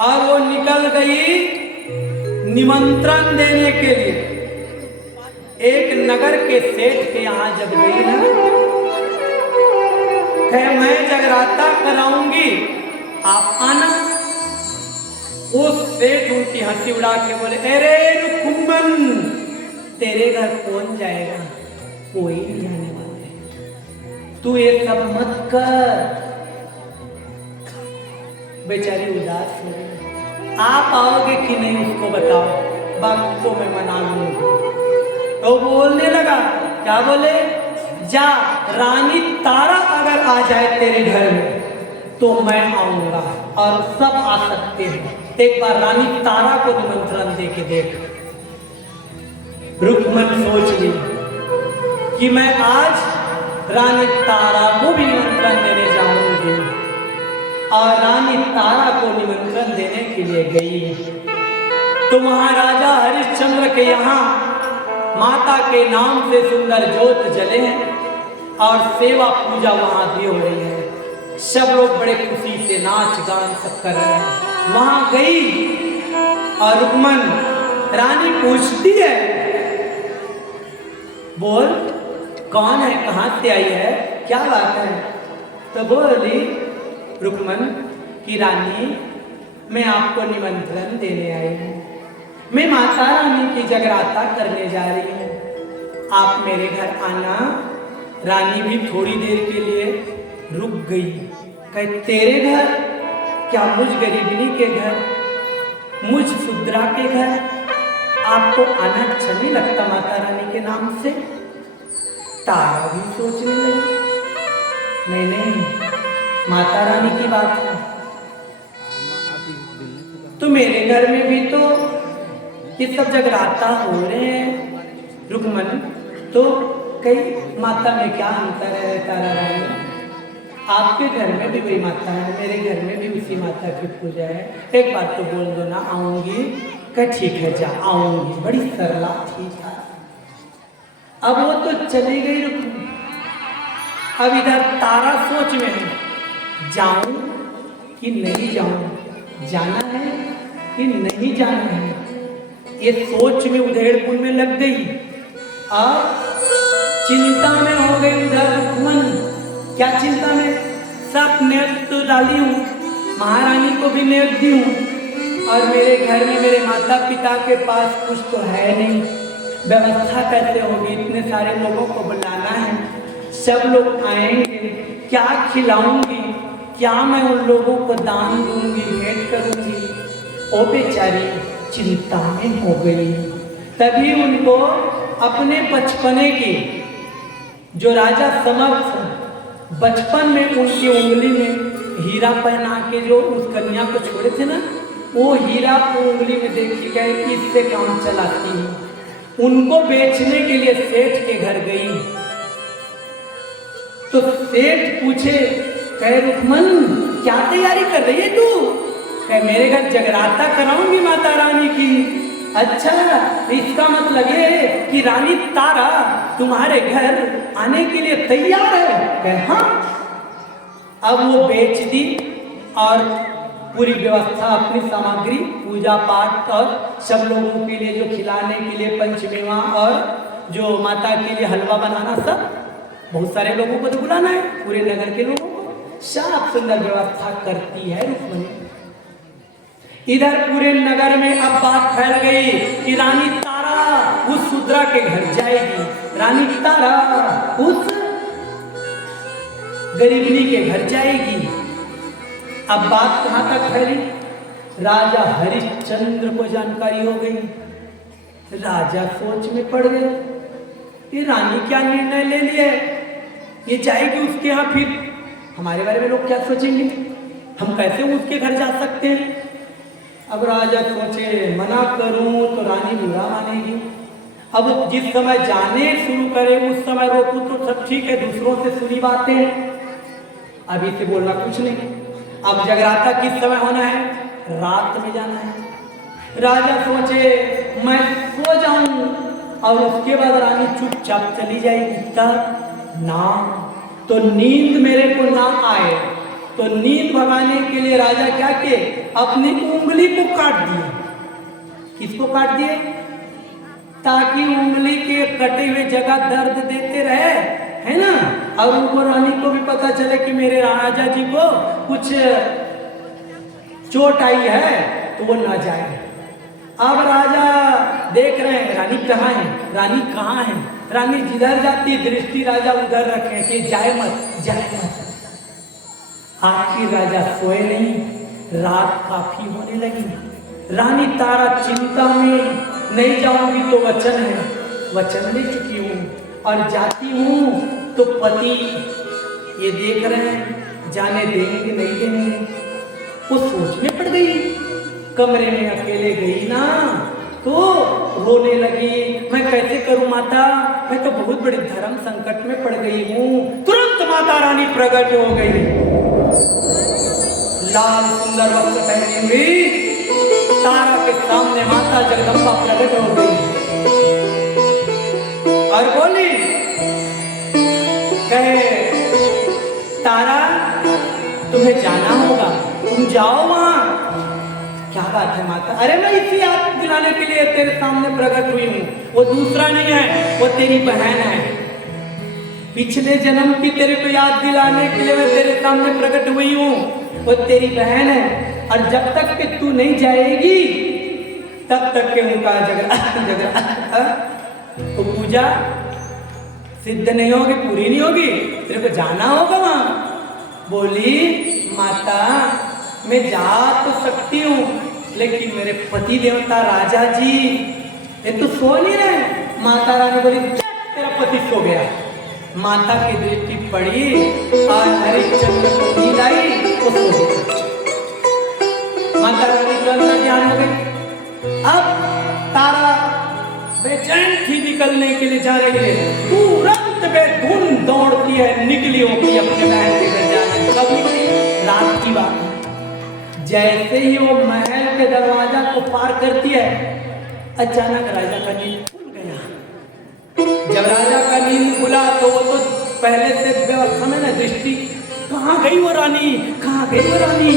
और वो निकल गई निमंत्रण देने के लिए। एक नगर के सेठ के यहाँ जब गई ना, कहे मैं जगराता कराऊंगी आप आना। उस सेठ उनकी हंसी उड़ा के बोले अरे रुक्मन तेरे घर कौन जाएगा, कोई नहीं आने वाले, तू ये सब मत कर। बेचारी उदास हो गई। आप आओगे कि नहीं उसको बताओ, बाकी को मैं मना लूंगी। तो बोलने लगा, क्या बोले, जा रानी तारा अगर आ जाए तेरे घर में तो मैं आऊंगा। और सब आ सकते हैं, एक बार रानी तारा को निमंत्रण दे के देख। रुक्मन सोच ली कि मैं आज रानी तारा को भी निमंत्रण देने जाऊंगी। और रानी तारा को निमंत्रण देने के लिए गई तो महाराजा हरिश्चंद्र के यहाँ माता के नाम से सुंदर जोत जले हैं और सेवा पूजा वहां भी हो रही है। सब लोग बड़े खुशी से नाच गान सब कर रहे हैं। वहां गई और रुक्मन रानी पूछती है, बोल कौन है, कहां से आई है, क्या बात है। तो बोली रुक्मन कि रानी मैं आपको निमंत्रण देने आई हूँ, मैं माता रानी की जगराता करने जा रही हूँ, आप मेरे घर आना। रानी भी थोड़ी देर के लिए रुक गई। कहे तेरे घर, क्या मुझ गरीबनी के घर, मुझ शुद्रा के घर आपको आना अच्छा नहीं लगता माता रानी के नाम से। तारा भी सोचने लगी, नहीं नहीं माता रानी की बात है तो मेरे घर में भी तो ये सब जगराता हो रहे हैं। रुक्मन तो कई माता में क्या अंतर है तारा रानी? आपके घर में भी वही माता है, मेरे घर में भी उसी माता की पूजा है। एक बात तो बोल दो ना, आऊंगी। कह ठीक है जा, आऊंगी। बड़ी सरला थी था। अब वो तो चली गई रुक्मिणी। अब इधर तारा सोच में है, जाऊं कि नहीं जाऊं, जाना है कि नहीं जाना है। ये सोच में उधेड़-पुन में लग गई। अब चिंता में हो गई उधर मन। क्या चिंता में? सब नेत तो डाली हूँ, महारानी को भी नेत दी हूँ, और मेरे घर में मेरे माता पिता के पास कुछ तो है नहीं। व्यवस्था कैसे होगी? इतने सारे लोगों को बुलाना है, सब लोग आएंगे, क्या खिलाऊंगी, क्या मैं उन लोगों को दान दूंगी, भेंट करूंगी? ओ बेचारी चिंता में हो गई। तभी उनको अपने बचपने की, जो राजा समर्थ बचपन में उनकी उंगली में हीरा पहना के जो उस कन्या को छोड़े थे ना, वो हीरा उंगली में देखी गए, इससे काम चलाती है। उनको बेचने के लिए सेठ के घर गई, तो सेठ पूछे, कह रुक्मन क्या तैयारी कर रही है तू? कह मेरे घर जगराता कराऊंगी माता रानी की। अच्छा, इसका मतलब ये है कि रानी तारा तुम्हारे घर आने के लिए तैयार है? कह हाँ। अब वो बेच दी और पूरी व्यवस्था, अपनी सामग्री, पूजा पाठ और सब लोगों के लिए जो खिलाने के लिए पंचमेवा और जो माता के लिए हलवा बनाना, सब बहुत सारे लोगों को तो बुलाना है, पूरे नगर के लोगों को, सब सुंदर व्यवस्था करती है रुक्मिणी। इधर पूरे नगर में अब बात फैल गई कि रानी तारा उस शूद्रा के घर जाएगी, रानी तारा उस गरीबनी के घर जाएगी। अब बात कहां तक फैली? राजा हरिश्चंद्र को जानकारी हो गई। राजा सोच में पड़ गए, ये रानी क्या निर्णय ले लिया है, ये जाएगी उसके यहाँ, फिर हमारे बारे में लोग क्या सोचेंगे, हम कैसे उसके घर जा सकते हैं? अब राजा सोचे मना करूं तो रानी बुरा मानेगी। अब जिस समय जाने शुरू करे उस समय रोकूं तो सब ठीक है, दूसरों से सुनी बातें, अभी से बोलना कुछ नहीं। अब जगराता किस समय होना है? रात में जाना है। राजा सोचे मैं सो जाऊं और उसके बाद रानी चुपचाप चली जाएगी। तब ना तो नींद मेरे को ना आए, तो नींद भगाने के लिए राजा क्या किए? अपनी उंगली को काट दिए। किसको काट दिए? ताकि उंगली के कटे हुए जगह दर्द देते रहे, है ना, और उनको रानी को भी पता चले कि मेरे राजा जी को कुछ चोट आई है, तो वो ना जाए। अब राजा देख रहे हैं रानी कहाँ है, रानी कहाँ है। रानी जिधर जाती दृष्टि राजा उधर रखे कि जाए मत, जाए मत। आखिर राजा सोए नहीं, रात काफी होने लगी। रानी तारा चिंता में, नहीं जाऊंगी तो वचन है, वचन ले चुकी हूँ, और जाती हूँ तो पति ये देख रहे हैं, जाने देंगे नहीं देंगे। वो सोच में पड़ गई, कमरे में अकेले गई ना तो रोने लगी, मैं कैसे करूं माता, मैं तो बहुत बड़े धर्म संकट में पड़ गई हूँ। तुरंत माता रानी प्रकट हो गई, लाल सुंदर वस्त्र पहनी हुई तारा के सामने माता जगदम्बा प्रकट हो गई और बोली, कहे तारा तुम्हें जाना होगा, तुम जाओ वहां। क्या बात है माता? अरे मैं इसी याद दिलाने के लिए तेरे सामने प्रकट हुई हूँ, वो दूसरा नहीं है, वो तेरी बहन है। पिछले जन्म की तेरे को याद दिलाने के लिए मैं तेरे सामने प्रकट हुई हूँ, वो तेरी बहन है। और जब तक कि तू नहीं जाएगी तब तक के उनका जगह तो पूजा सिद्ध नहीं होगी, पूरी नहीं होगी, तेरे को जाना होगा वहां। बोली माता मैं जा तो सकती हूँ, लेकिन मेरे पति देवता राजा जी ये तो सो नहीं रहे। माता रानी बोली तेरा पति सो गया। माता की दृष्टि पड़ी और हरिश्चंद्र को नींद आई, वो सो गया। माता रानी को अंदर ध्यान हो गई। अब तारा बेचैन थी निकलने के लिए जा रही है, तुरंत बेधुन दौड़ती है, निकली होती अपने महल के घर जाने। कब निकली? रात की बात है। जैसे ही वो महल के दरवाजा को पार करती है, अचानक राजा का नींद खुल गया। जब राजा का नींद खुला तो वो तो पहले से व्यवस्था में ना दृष्टि, कहाँ गई वो रानी, कहाँ गई वो रानी।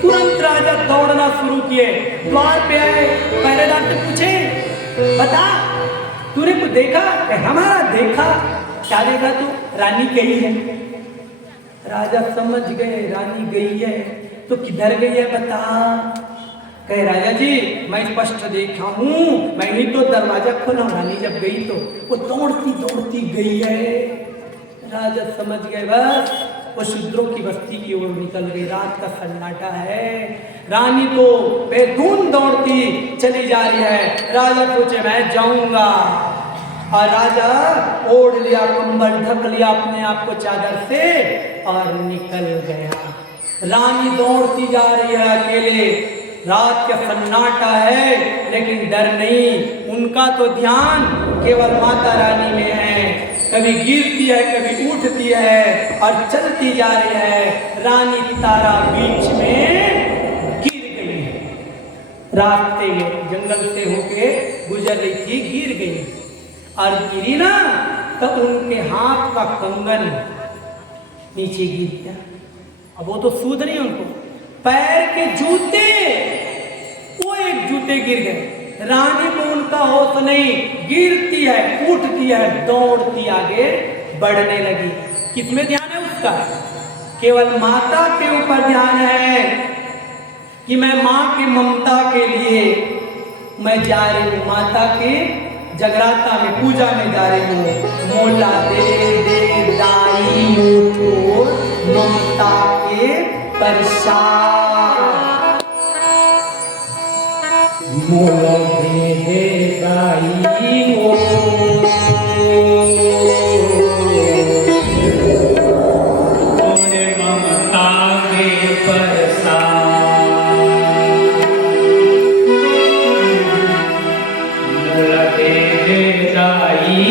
तुरंत राजा दौड़ना शुरू किए, द्वार पे आए, पहरेदार से पूछे, बता तूने कुछ देखा? हमारा देखा। क्या देखा तू? रानी गई है। राजा समझ गए रानी गई है, तो किधर गई है बता। कहे राजा जी मैं स्पष्ट देखा हूं, मैं ही तो दरवाजा खोला, रानी जब गई तो वो दौड़ती दौड़ती गई है। राजा समझ गए बस वो शूद्रों की बस्ती की ओर निकल गई। रात का सन्नाटा है, रानी तो बेधुन दौड़ती चली जा रही है। राजा पूछे मैं जाऊंगा, और राजा ओढ़ लिया, कंबल ढक लिया अपने आप को चादर से और निकल गया। रानी दौड़ती जा रही है अकेले, रात का सन्नाटा है लेकिन डर नहीं, उनका तो ध्यान केवल माता रानी में है। कभी गिरती है कभी उठती है और चलती जा रही है। रानी तारा बीच में गिर गई है, रास्ते में जंगल से होके गुजर रही थी, गिर गई और गिरी ना तो उनके हाथ का कंगन नीचे गिर गया। अब वो तो सूद नहीं उनको, पैर के जूते, वो एक जूते गिर गए। रानी को उनका होश नहीं, गिरती है उठती है दौड़ती आगे बढ़ने लगी। किसमें ध्यान है उसका? केवल माता के ऊपर ध्यान है कि मैं माँ की ममता के लिए मैं जा रही हूँ, माता के जगराता में पूजा में जा रही हूँ। मोला दे दाई तो ममता के प्रसाद, मोला दे दाई ममता के प्रसाद, मोला दे दाई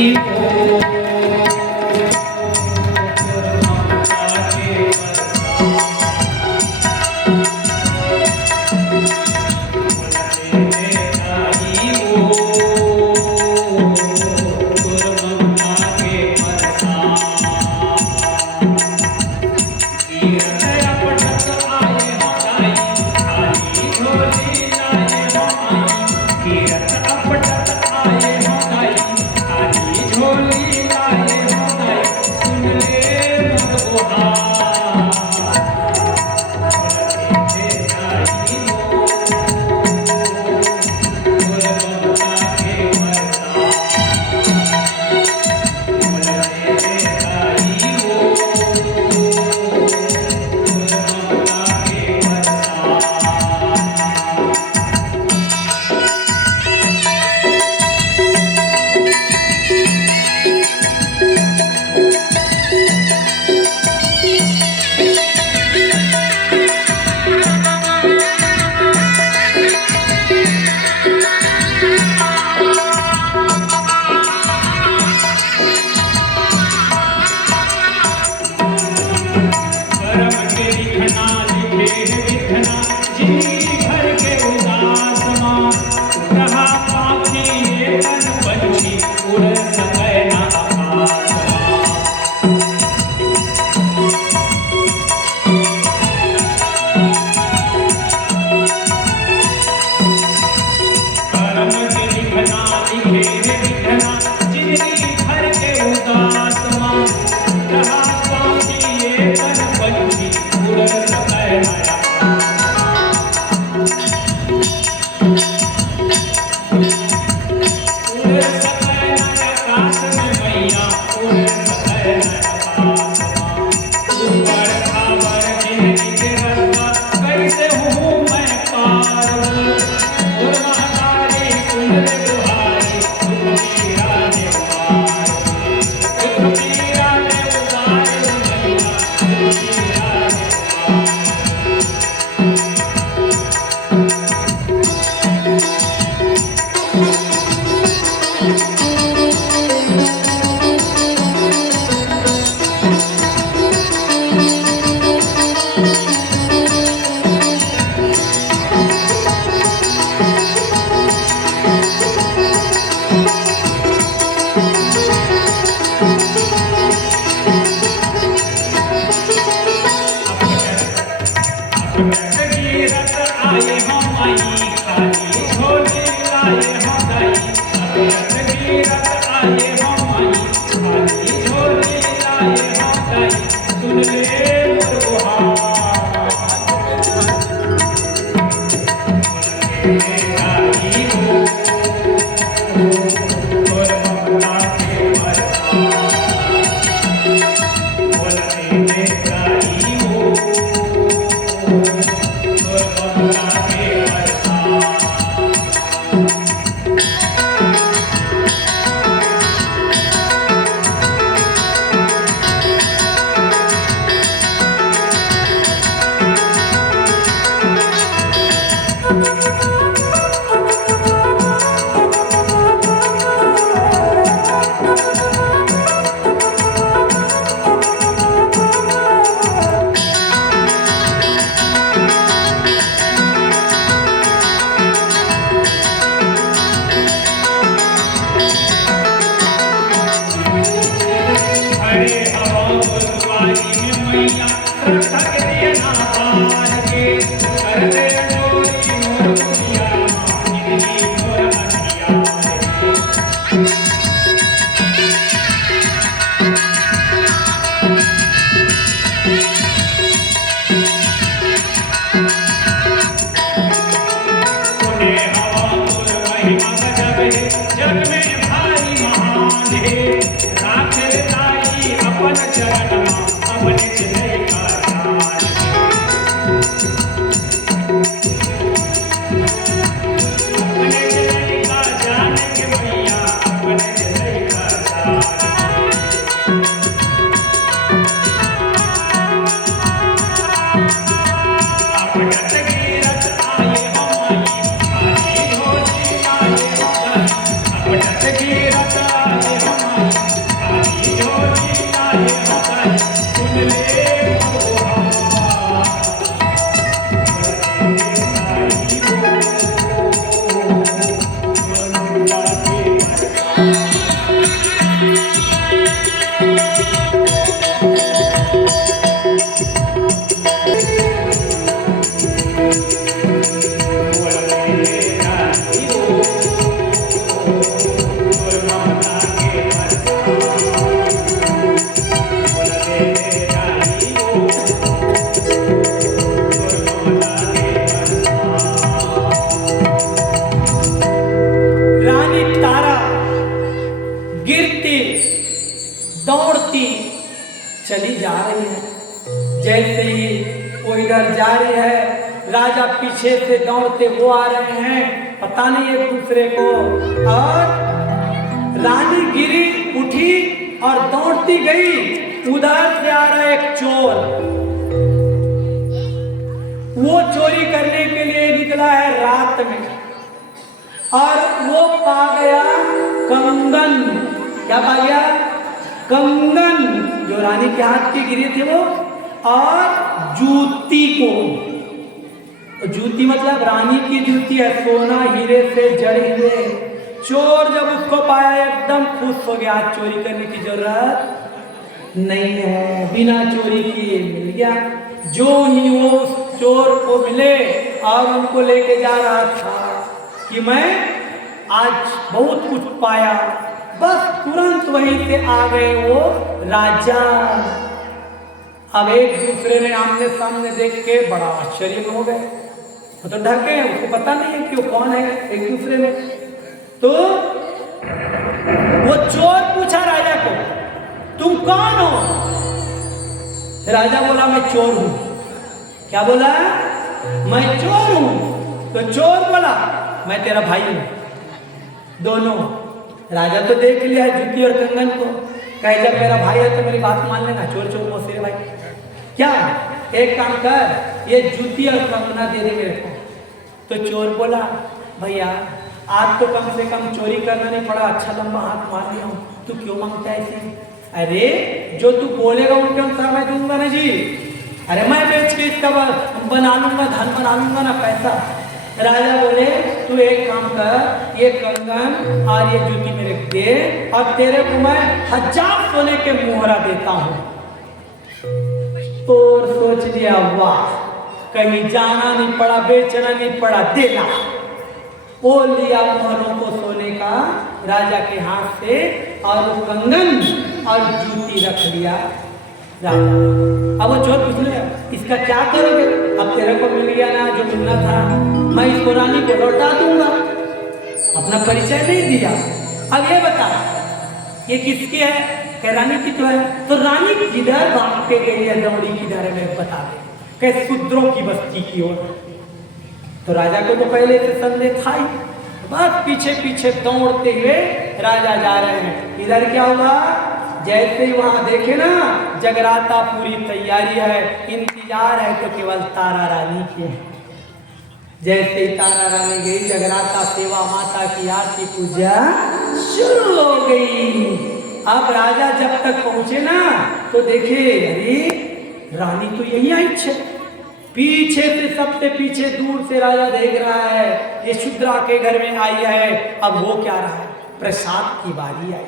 दौड़ती चली जा रही है। जैसे ही वो इधर जा रही है, राजा पीछे से दौड़ते वो आ रहे हैं, पता नहीं एक दूसरे को। और रानी गिरी, उठी और दौड़ती गई। उधर से आ रहा एक चोर, वो चोरी करने के लिए निकला है रात में, और वो पा गया कंगन। क्या पा गया? कंगन, जो रानी के हाथ के गिरे थे वो, और जूती को। जूती मतलब रानी की जूती है, सोना हीरे से जड़े हुए। चोर जब उसको पाया एकदम खुश हो गया, चोरी करने की जरूरत नहीं है, बिना चोरी किए मिल गया। जो ही वो उस चोर को मिले और उनको लेके जा रहा था कि मैं आज बहुत कुछ पाया, बस तुरंत वहीं से आ गए वो राजा। अब एक दूसरे ने आमने सामने देख के बड़ा आश्चर्य में हो गए। वो तो ढके, उसको पता नहीं है कि वो कौन है एक दूसरे में। तो वो चोर पूछा राजा को, तुम कौन हो? राजा बोला मैं चोर हूं। क्या बोला? मैं चोर हूं। तो चोर बोला मैं तेरा भाई हूं। दोनों, राजा तो देख लिया जूती और कंगन को, कहे जब मेरा भाई है तो मेरी बात मान लेना। चोर चोर को सिरे भाई, क्या एक काम कर, ये जूती और कंगना दे दे मेरे को। तो चोर बोला भैया आज तो कम से कम चोरी करना नहीं पड़ा, अच्छा लंबा हाथ मार लिया हूं, तू क्यों मांगता है ऐसे? अरे जो तू बोलेगा उनके अनुसार मैं दूंगा ना जी। अरे मैं बेच के इसका बना लूंगा, धन बना लूंगा ना पैसा। राजा बोले तू एक काम कर, ये कंगन और ये जूती मेरे दे, और तेरे को मैं 1000 सोने के मोहरा देता हूं। और सोच लिया वाह, कहीं जाना नहीं पड़ा, बेचना नहीं पड़ा, देना। वो लिया मोहरों को सोने का राजा के हाथ से, और वो कंगन और जूती रख लिया राजा। अब वो चोर पूछ लिया इसका क्या करोगे? अब तेरे को मिल गया ना जो मिलना था, मैं इसको रानी को लौटा दूंगा। अपना परिचय नहीं दिया। अब ये बता ये किसकी है? कह रानी की तो है। तो रानी किधर भाग के गई है? दौड़ी किधर है बता दे। कह शूद्रों की बस्ती की ओर। तो राजा को तो पहले से संदेह था ही, बस पीछे पीछे दौड़ते हुए राजा जा रहे हैं। इधर क्या हुआ? जैसे ही वहां देखे ना जगराता पूरी तैयारी है, इंतजार है तो केवल तारा रानी की है। जैसे ही तारा रानी गई, जगराता सेवा माता की आरती पूजा शुरू हो गई। अब राजा जब तक पहुंचे ना तो देखे अरे रानी तो यही आई है। पीछे से सबसे पीछे दूर से राजा देख रहा है ये शूद्रा के घर में आई है। अब वो क्या रहा है? प्रसाद की बारी आई,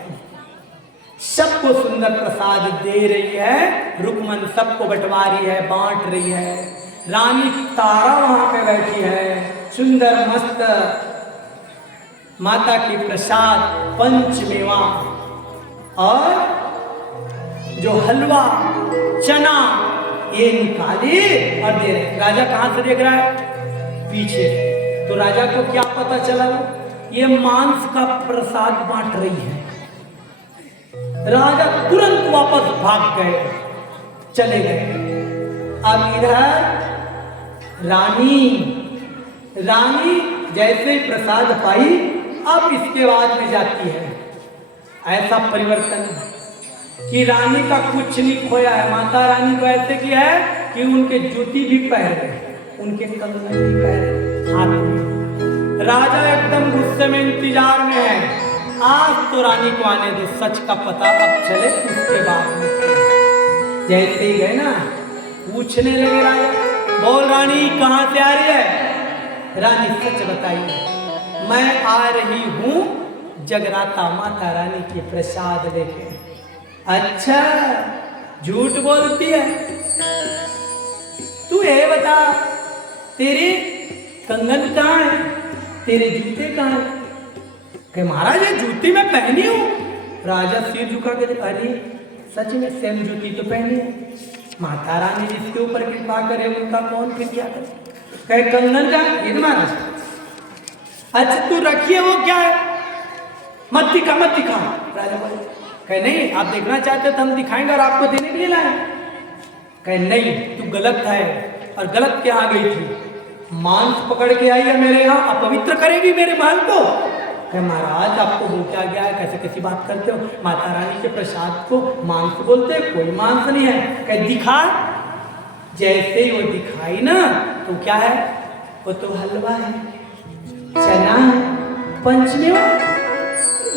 सबको सुंदर प्रसाद दे रही है। रुक्मन सबको बंटवा रही है, बांट रही है। रानी तारा वहां पे बैठी है, सुंदर मस्त माता की प्रसाद पंचमेवा और जो हलवा चना ये निकाले और दे रहे। राजा कहां से देख रहा है? पीछे। तो राजा को क्या पता चला? ये मांस का प्रसाद बांट रही है। राजा तुरंत वापस भाग गए, चले गए। अब इधर रानी जैसे ही प्रसाद पाई, अब इसके बाद में जाती है। ऐसा परिवर्तन कि रानी का कुछ नहीं खोया है। माता रानी को ऐसे किया है कि उनके जूती भी पहने, उनके कंगन भी पहने हाथ में। राजा एकदम गुस्से में इंतजार में है, आज तो रानी को आने दो, सच का पता अब चले उसके बाद में। जैसे ही गए ना पूछने लगे राजा, बोल रानी कहाँ से आ रही है? रानी सच बताइए, मैं आ रही हूँ जगराता माता रानी के प्रसाद लेके। अच्छा झूठ बोलती है? तू ये बता तेरे कंगन कहाँ है, तेरे जूते कहाँ है? कि महाराज ये जूती मैं पहनी हूँ। राजा सिर झुका के, अरे सच में सेम जूती तो पहनी है। माता रानी जिसके ऊपर कृपा करे उनका कौन फिर क्या करे? कहे कंगन का ये महाराज। अच्छा तू रखिए वो क्या है? मत दिखा मत दिखा। राजा बोले कहे नहीं, आप देखना चाहते हो तो हम दिखाएंगे और आपको देने के लिए लाए। कहे नहीं तू गलत है। और गलत क्या आ गई थी? मांस पकड़ के आई है मेरे यहाँ, अपवित्र करेगी मेरे महल को। कहे महाराज आपको हो क्या गया है, कैसे कैसी बात करते हो? माता रानी के प्रसाद को मांस बोलते हैं, कोई मांस नहीं है। कहे दिखा। जैसे ही वो दिखाई ना तो क्या है? वो तो हलवा है, चना है, पंचमेवा।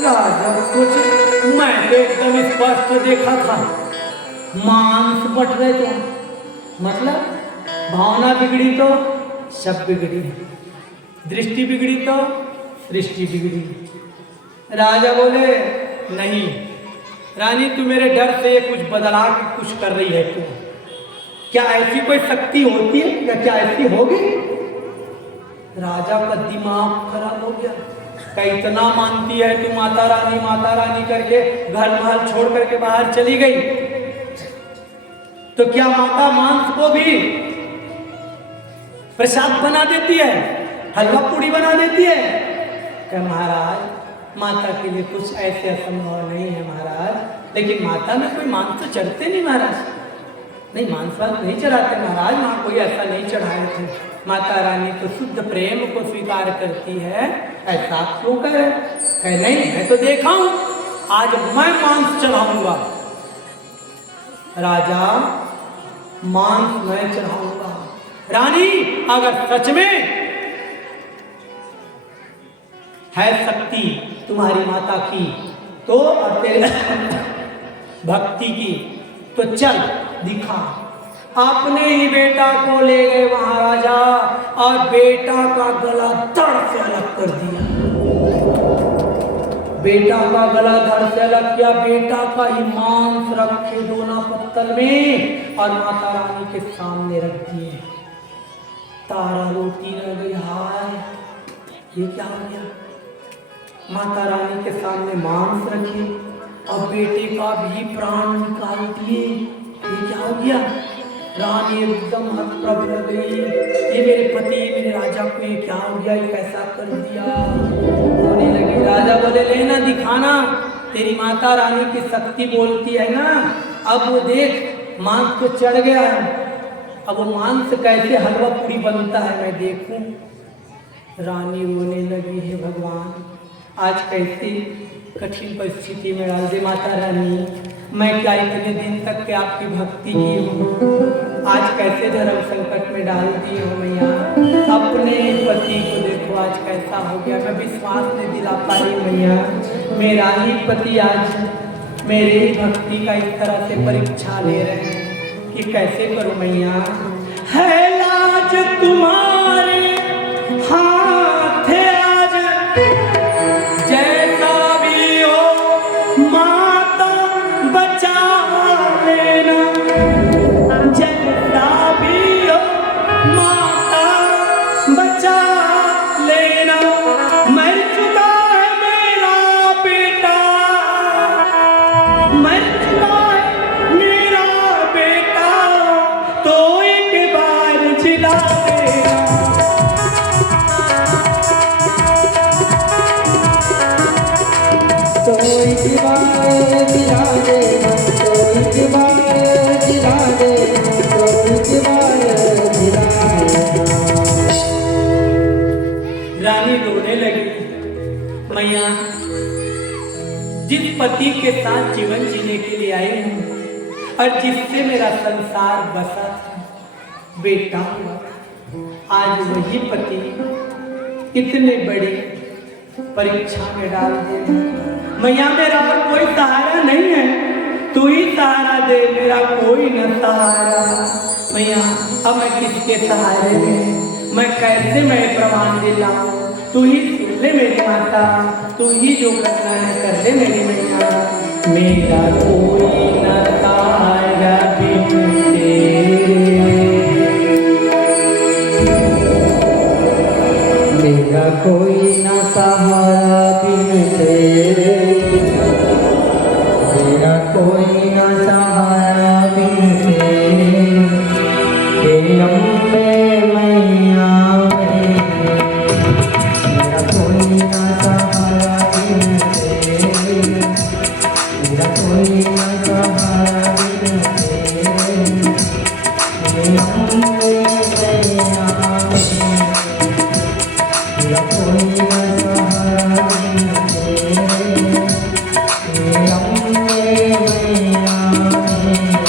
राजा सोचे मैं तो एकदम स्पष्ट देखा था मांस बट रहे थे, मतलब भावना बिगड़ी तो सब बिगड़ी, दृष्टि बिगड़ी तो सृष्टि बिगड़ी। राजा बोले नहीं रानी तू मेरे डर से कुछ बदला के कुछ कर रही है। तू क्या ऐसी कोई शक्ति होती है या क्या ऐसी होगी? राजा का दिमाग खराब हो गया। क्या इतना मानती है तू माता रानी करके घर महल छोड़ करके बाहर चली गई, तो क्या माता मांस को भी प्रसाद बना देती है, हलवा पूड़ी बना देती है? क्या महाराज माता के लिए कुछ ऐसे असंभव नहीं है महाराज। लेकिन माता में कोई मांस तो चढ़ते नहीं महाराज। नहीं मांस वांस नहीं चढ़ाते महाराज, वहाँ कोई ऐसा नहीं चढ़ाए थे। माता रानी तो शुद्ध प्रेम को स्वीकार करती है, ऐसा क्यों करे? नहीं मैं तो देखा हूं, आज मैं मांस चढ़ाऊंगा। राजा मांस मैं चढ़ाऊंगा। रानी अगर सच में है शक्ति तुम्हारी माता की तो और तेरे भक्ति की तो चल दिखा। अपने ही बेटा को ले गए वहां राजा और बेटा का गला धड़ से अलग कर दिया। बेटा का गला धड़ से अलग किया, बेटा का ही मांस रखे दोना पत्तल में और माता रानी के सामने रख दिए। तारा रोटी रह गई, हाय ये क्या हो गया? माता रानी के सामने मांस रखे और बेटे का भी प्राण निकाल दिए, ये क्या हो गया? रानी एकदम हतप्रभ रह गई। ये मेरे पति, मेरे राजा को ये क्या हो गया, ये कैसा कर दिया। होने लगी। राजा बोले लेना दिखाना, तेरी माता रानी की शक्ति बोलती है ना। अब वो देख मांस तो चढ़ गया है, अब वो मांस कैसे हलवा पूरी बनता है मैं देखूं। रानी रोने लगी, है भगवान आज कैसी कठिन परिस्थिति में डाल दे माता रानी। मैं क्या इतने दिन तक के आपकी भक्ति की हूँ, आज कैसे धर्म संकट में डाल दी हो मैया। अपने पति को देखो आज कैसा हो गया, मैं विश्वास नहीं दिला पाई मैया। मेरा ही पति आज मेरे भक्ति का इस तरह से परीक्षा ले रहे हैं कि कैसे करूं मैया। है लाज तुम्हारे हाथ आज, जैसा भी हो माता बचा लेना, जैसा भी हो माता बचा लेना। मर चुका है मेरा बेटा, मर चुका है मेरा बेटा, तो एक बार जिला देना। तो एक बार जिला देना, तो एक बार जिला देना, तो एक बार जिला देना। रानी रोने लगी। मैया जिस पति के साथ जीवन जीने के लिए आई हूँ और जिससे मेरा संसार बसा था, बेटा हुआ, आज वही पति इतने बड़ी परीक्षा में डाल दे। मैया मेरा और कोई सहारा नहीं है, तू ही सहारा दे, मेरा कोई न सहारा। मैया अब मैं किसके सहारे में, मैं कैसे मैं प्रमाण दिलाऊं। तू ही सुन ले मेरी माता, तू ही जो करना है कर ले मेरी मैया। मेरा कोई न सहारा बिन तेरे, मेरा कोई न सहारा बिन तेरे, मेरा कोई न सहारा बिन तेरे। हे अम्बे मैया मेरे, मेरा कोई न सहारा बिन तेरे, मेरा कोई न सहारा बिन तेरे। हे अम्बे मैया मेरे, मेरा कोई न सहारा बिन तेरे। हे अम्बे मैया मेरे।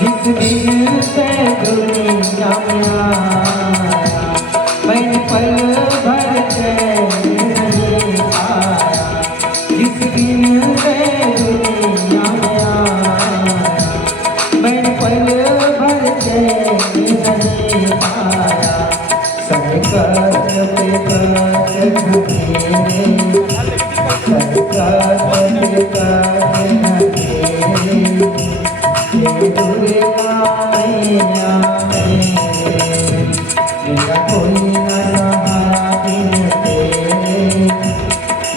जिस दिन से दुनिया में आया, मैंने पल भर चैन नहीं पाया। जिस दिन से दुनिया में आया, मैंने पल भर चैन नहीं पाया। सरकत पे कत घूमे, सरकत पे कत घूमे। दुर्गा मैया मेरे, मेरा कोई न सहारा बिन तेरे,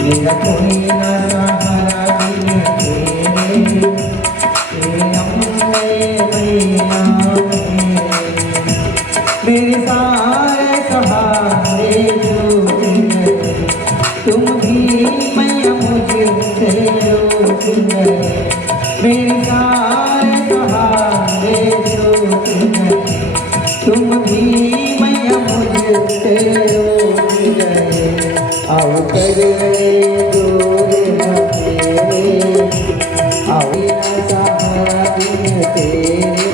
मेरा कोई न सहारा बिन तेरे। हे अम्बे मैया मेरे, मेरे सारे सहारे जो गए, तुम भी मैया मुझसे रूठ गए। मेरे सारे सहारे जो गए, तुम भी मैया मुझसे रूठ गए। आओ कर गए दूर न तेरे, आओ न सहारा बिन तेरे,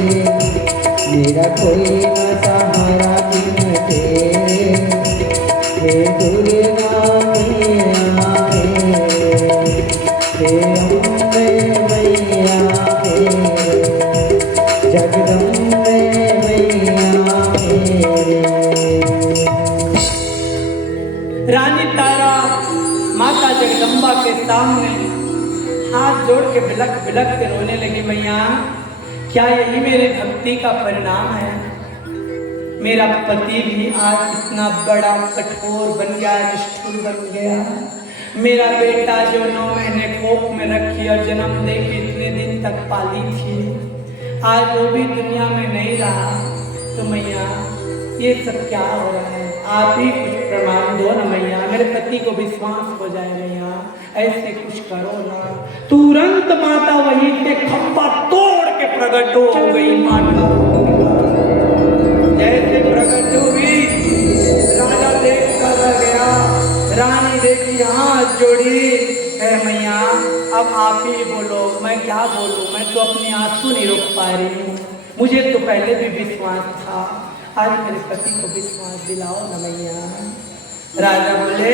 मेरा कोई न सहारा बिन तेरे। हे दुर्गा मैया मेरे, हे अम्बे मैया मेरे, जगदम्बे रानी तारा माता जगदम्बा के सामने हाथ जोड़ के बिलक बिलक के रोने लगी, मैया क्या यही मेरी भक्ति का परिणाम है? मेरा पति भी आज इतना बड़ा कठोर बन गया, निष्ठुर बन गया। मेरा बेटा जो 9 महीने कोख में रखी और जन्म दे के इतने दिन तक पाली थी, आज वो भी दुनिया में नहीं रहा। तो मैया ये सब क्या हो रहा है? आप ही कुछ प्रमाण दो ना मैया, मेरे पति को विश्वास हो जाए मैया, ऐसे कुछ करो ना। तुरंत माता वहीं से खंबा तोड़ के प्रकट हो गई। माता जैसे प्रकट हुई, राजा देख कर गया, रानी देखी हाथ जोड़ी, है मैया अब आप ही बोलो, मैं क्या बोलूं? मैं तो अपने आंसू नहीं रोक पा रही हूँ। मुझे तो पहले भी विश्वास था, आज मेरे पति को विश्वास दिलाओ ना मैया। राजा बोले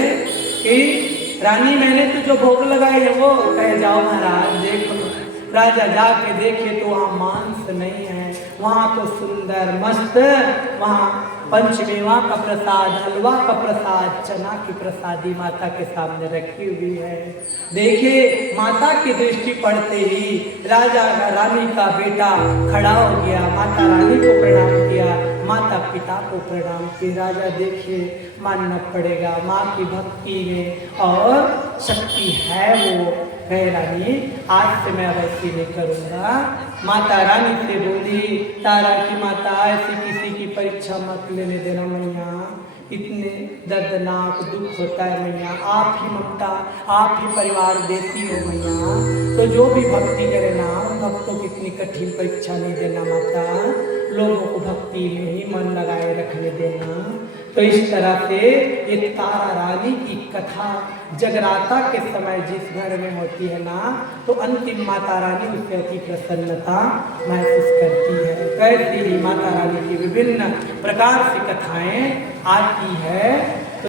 कि रानी मैंने तो जो भोग लगाई है वो कह जाओ महाराज देखो। राजा जाके देखे तो वहाँ मांस नहीं है, वहाँ तो सुंदर मस्त, वहाँ पंचमेवा का प्रसाद, हलवा का प्रसाद, चना की प्रसादी माता के सामने रखी हुई है। देखिए माता की दृष्टि पड़ते ही राजा का रानी का बेटा खड़ा हो गया, माता रानी को प्रणाम किया, माता पिता को प्रणाम किया। राजा देखिए मानना पड़ेगा माँ की भक्ति में और शक्ति है वो। है रानी आज से मैं वैसी नहीं करूँगा। माता रानी से बोली, तारा की माता ऐसी किसी की परीक्षा मत लेने देना मैया, इतने दर्दनाक दुख होता है मैया, आप ही ममता आप ही परिवार देती हो मैया, तो जो भी भक्ति करे ना भक्तों की इतनी कठिन परीक्षा नहीं देना माता, लोगों को भक्ति में ही मन लगाए रखने देना। तो इस तरह से ये तारा रानी की कथा जगराता के समय जिस घर में होती है ना, तो अंतिम माता रानी उससे अति प्रसन्नता महसूस करती है। कैसी ही माता रानी की विभिन्न प्रकार से कथाएं आती है।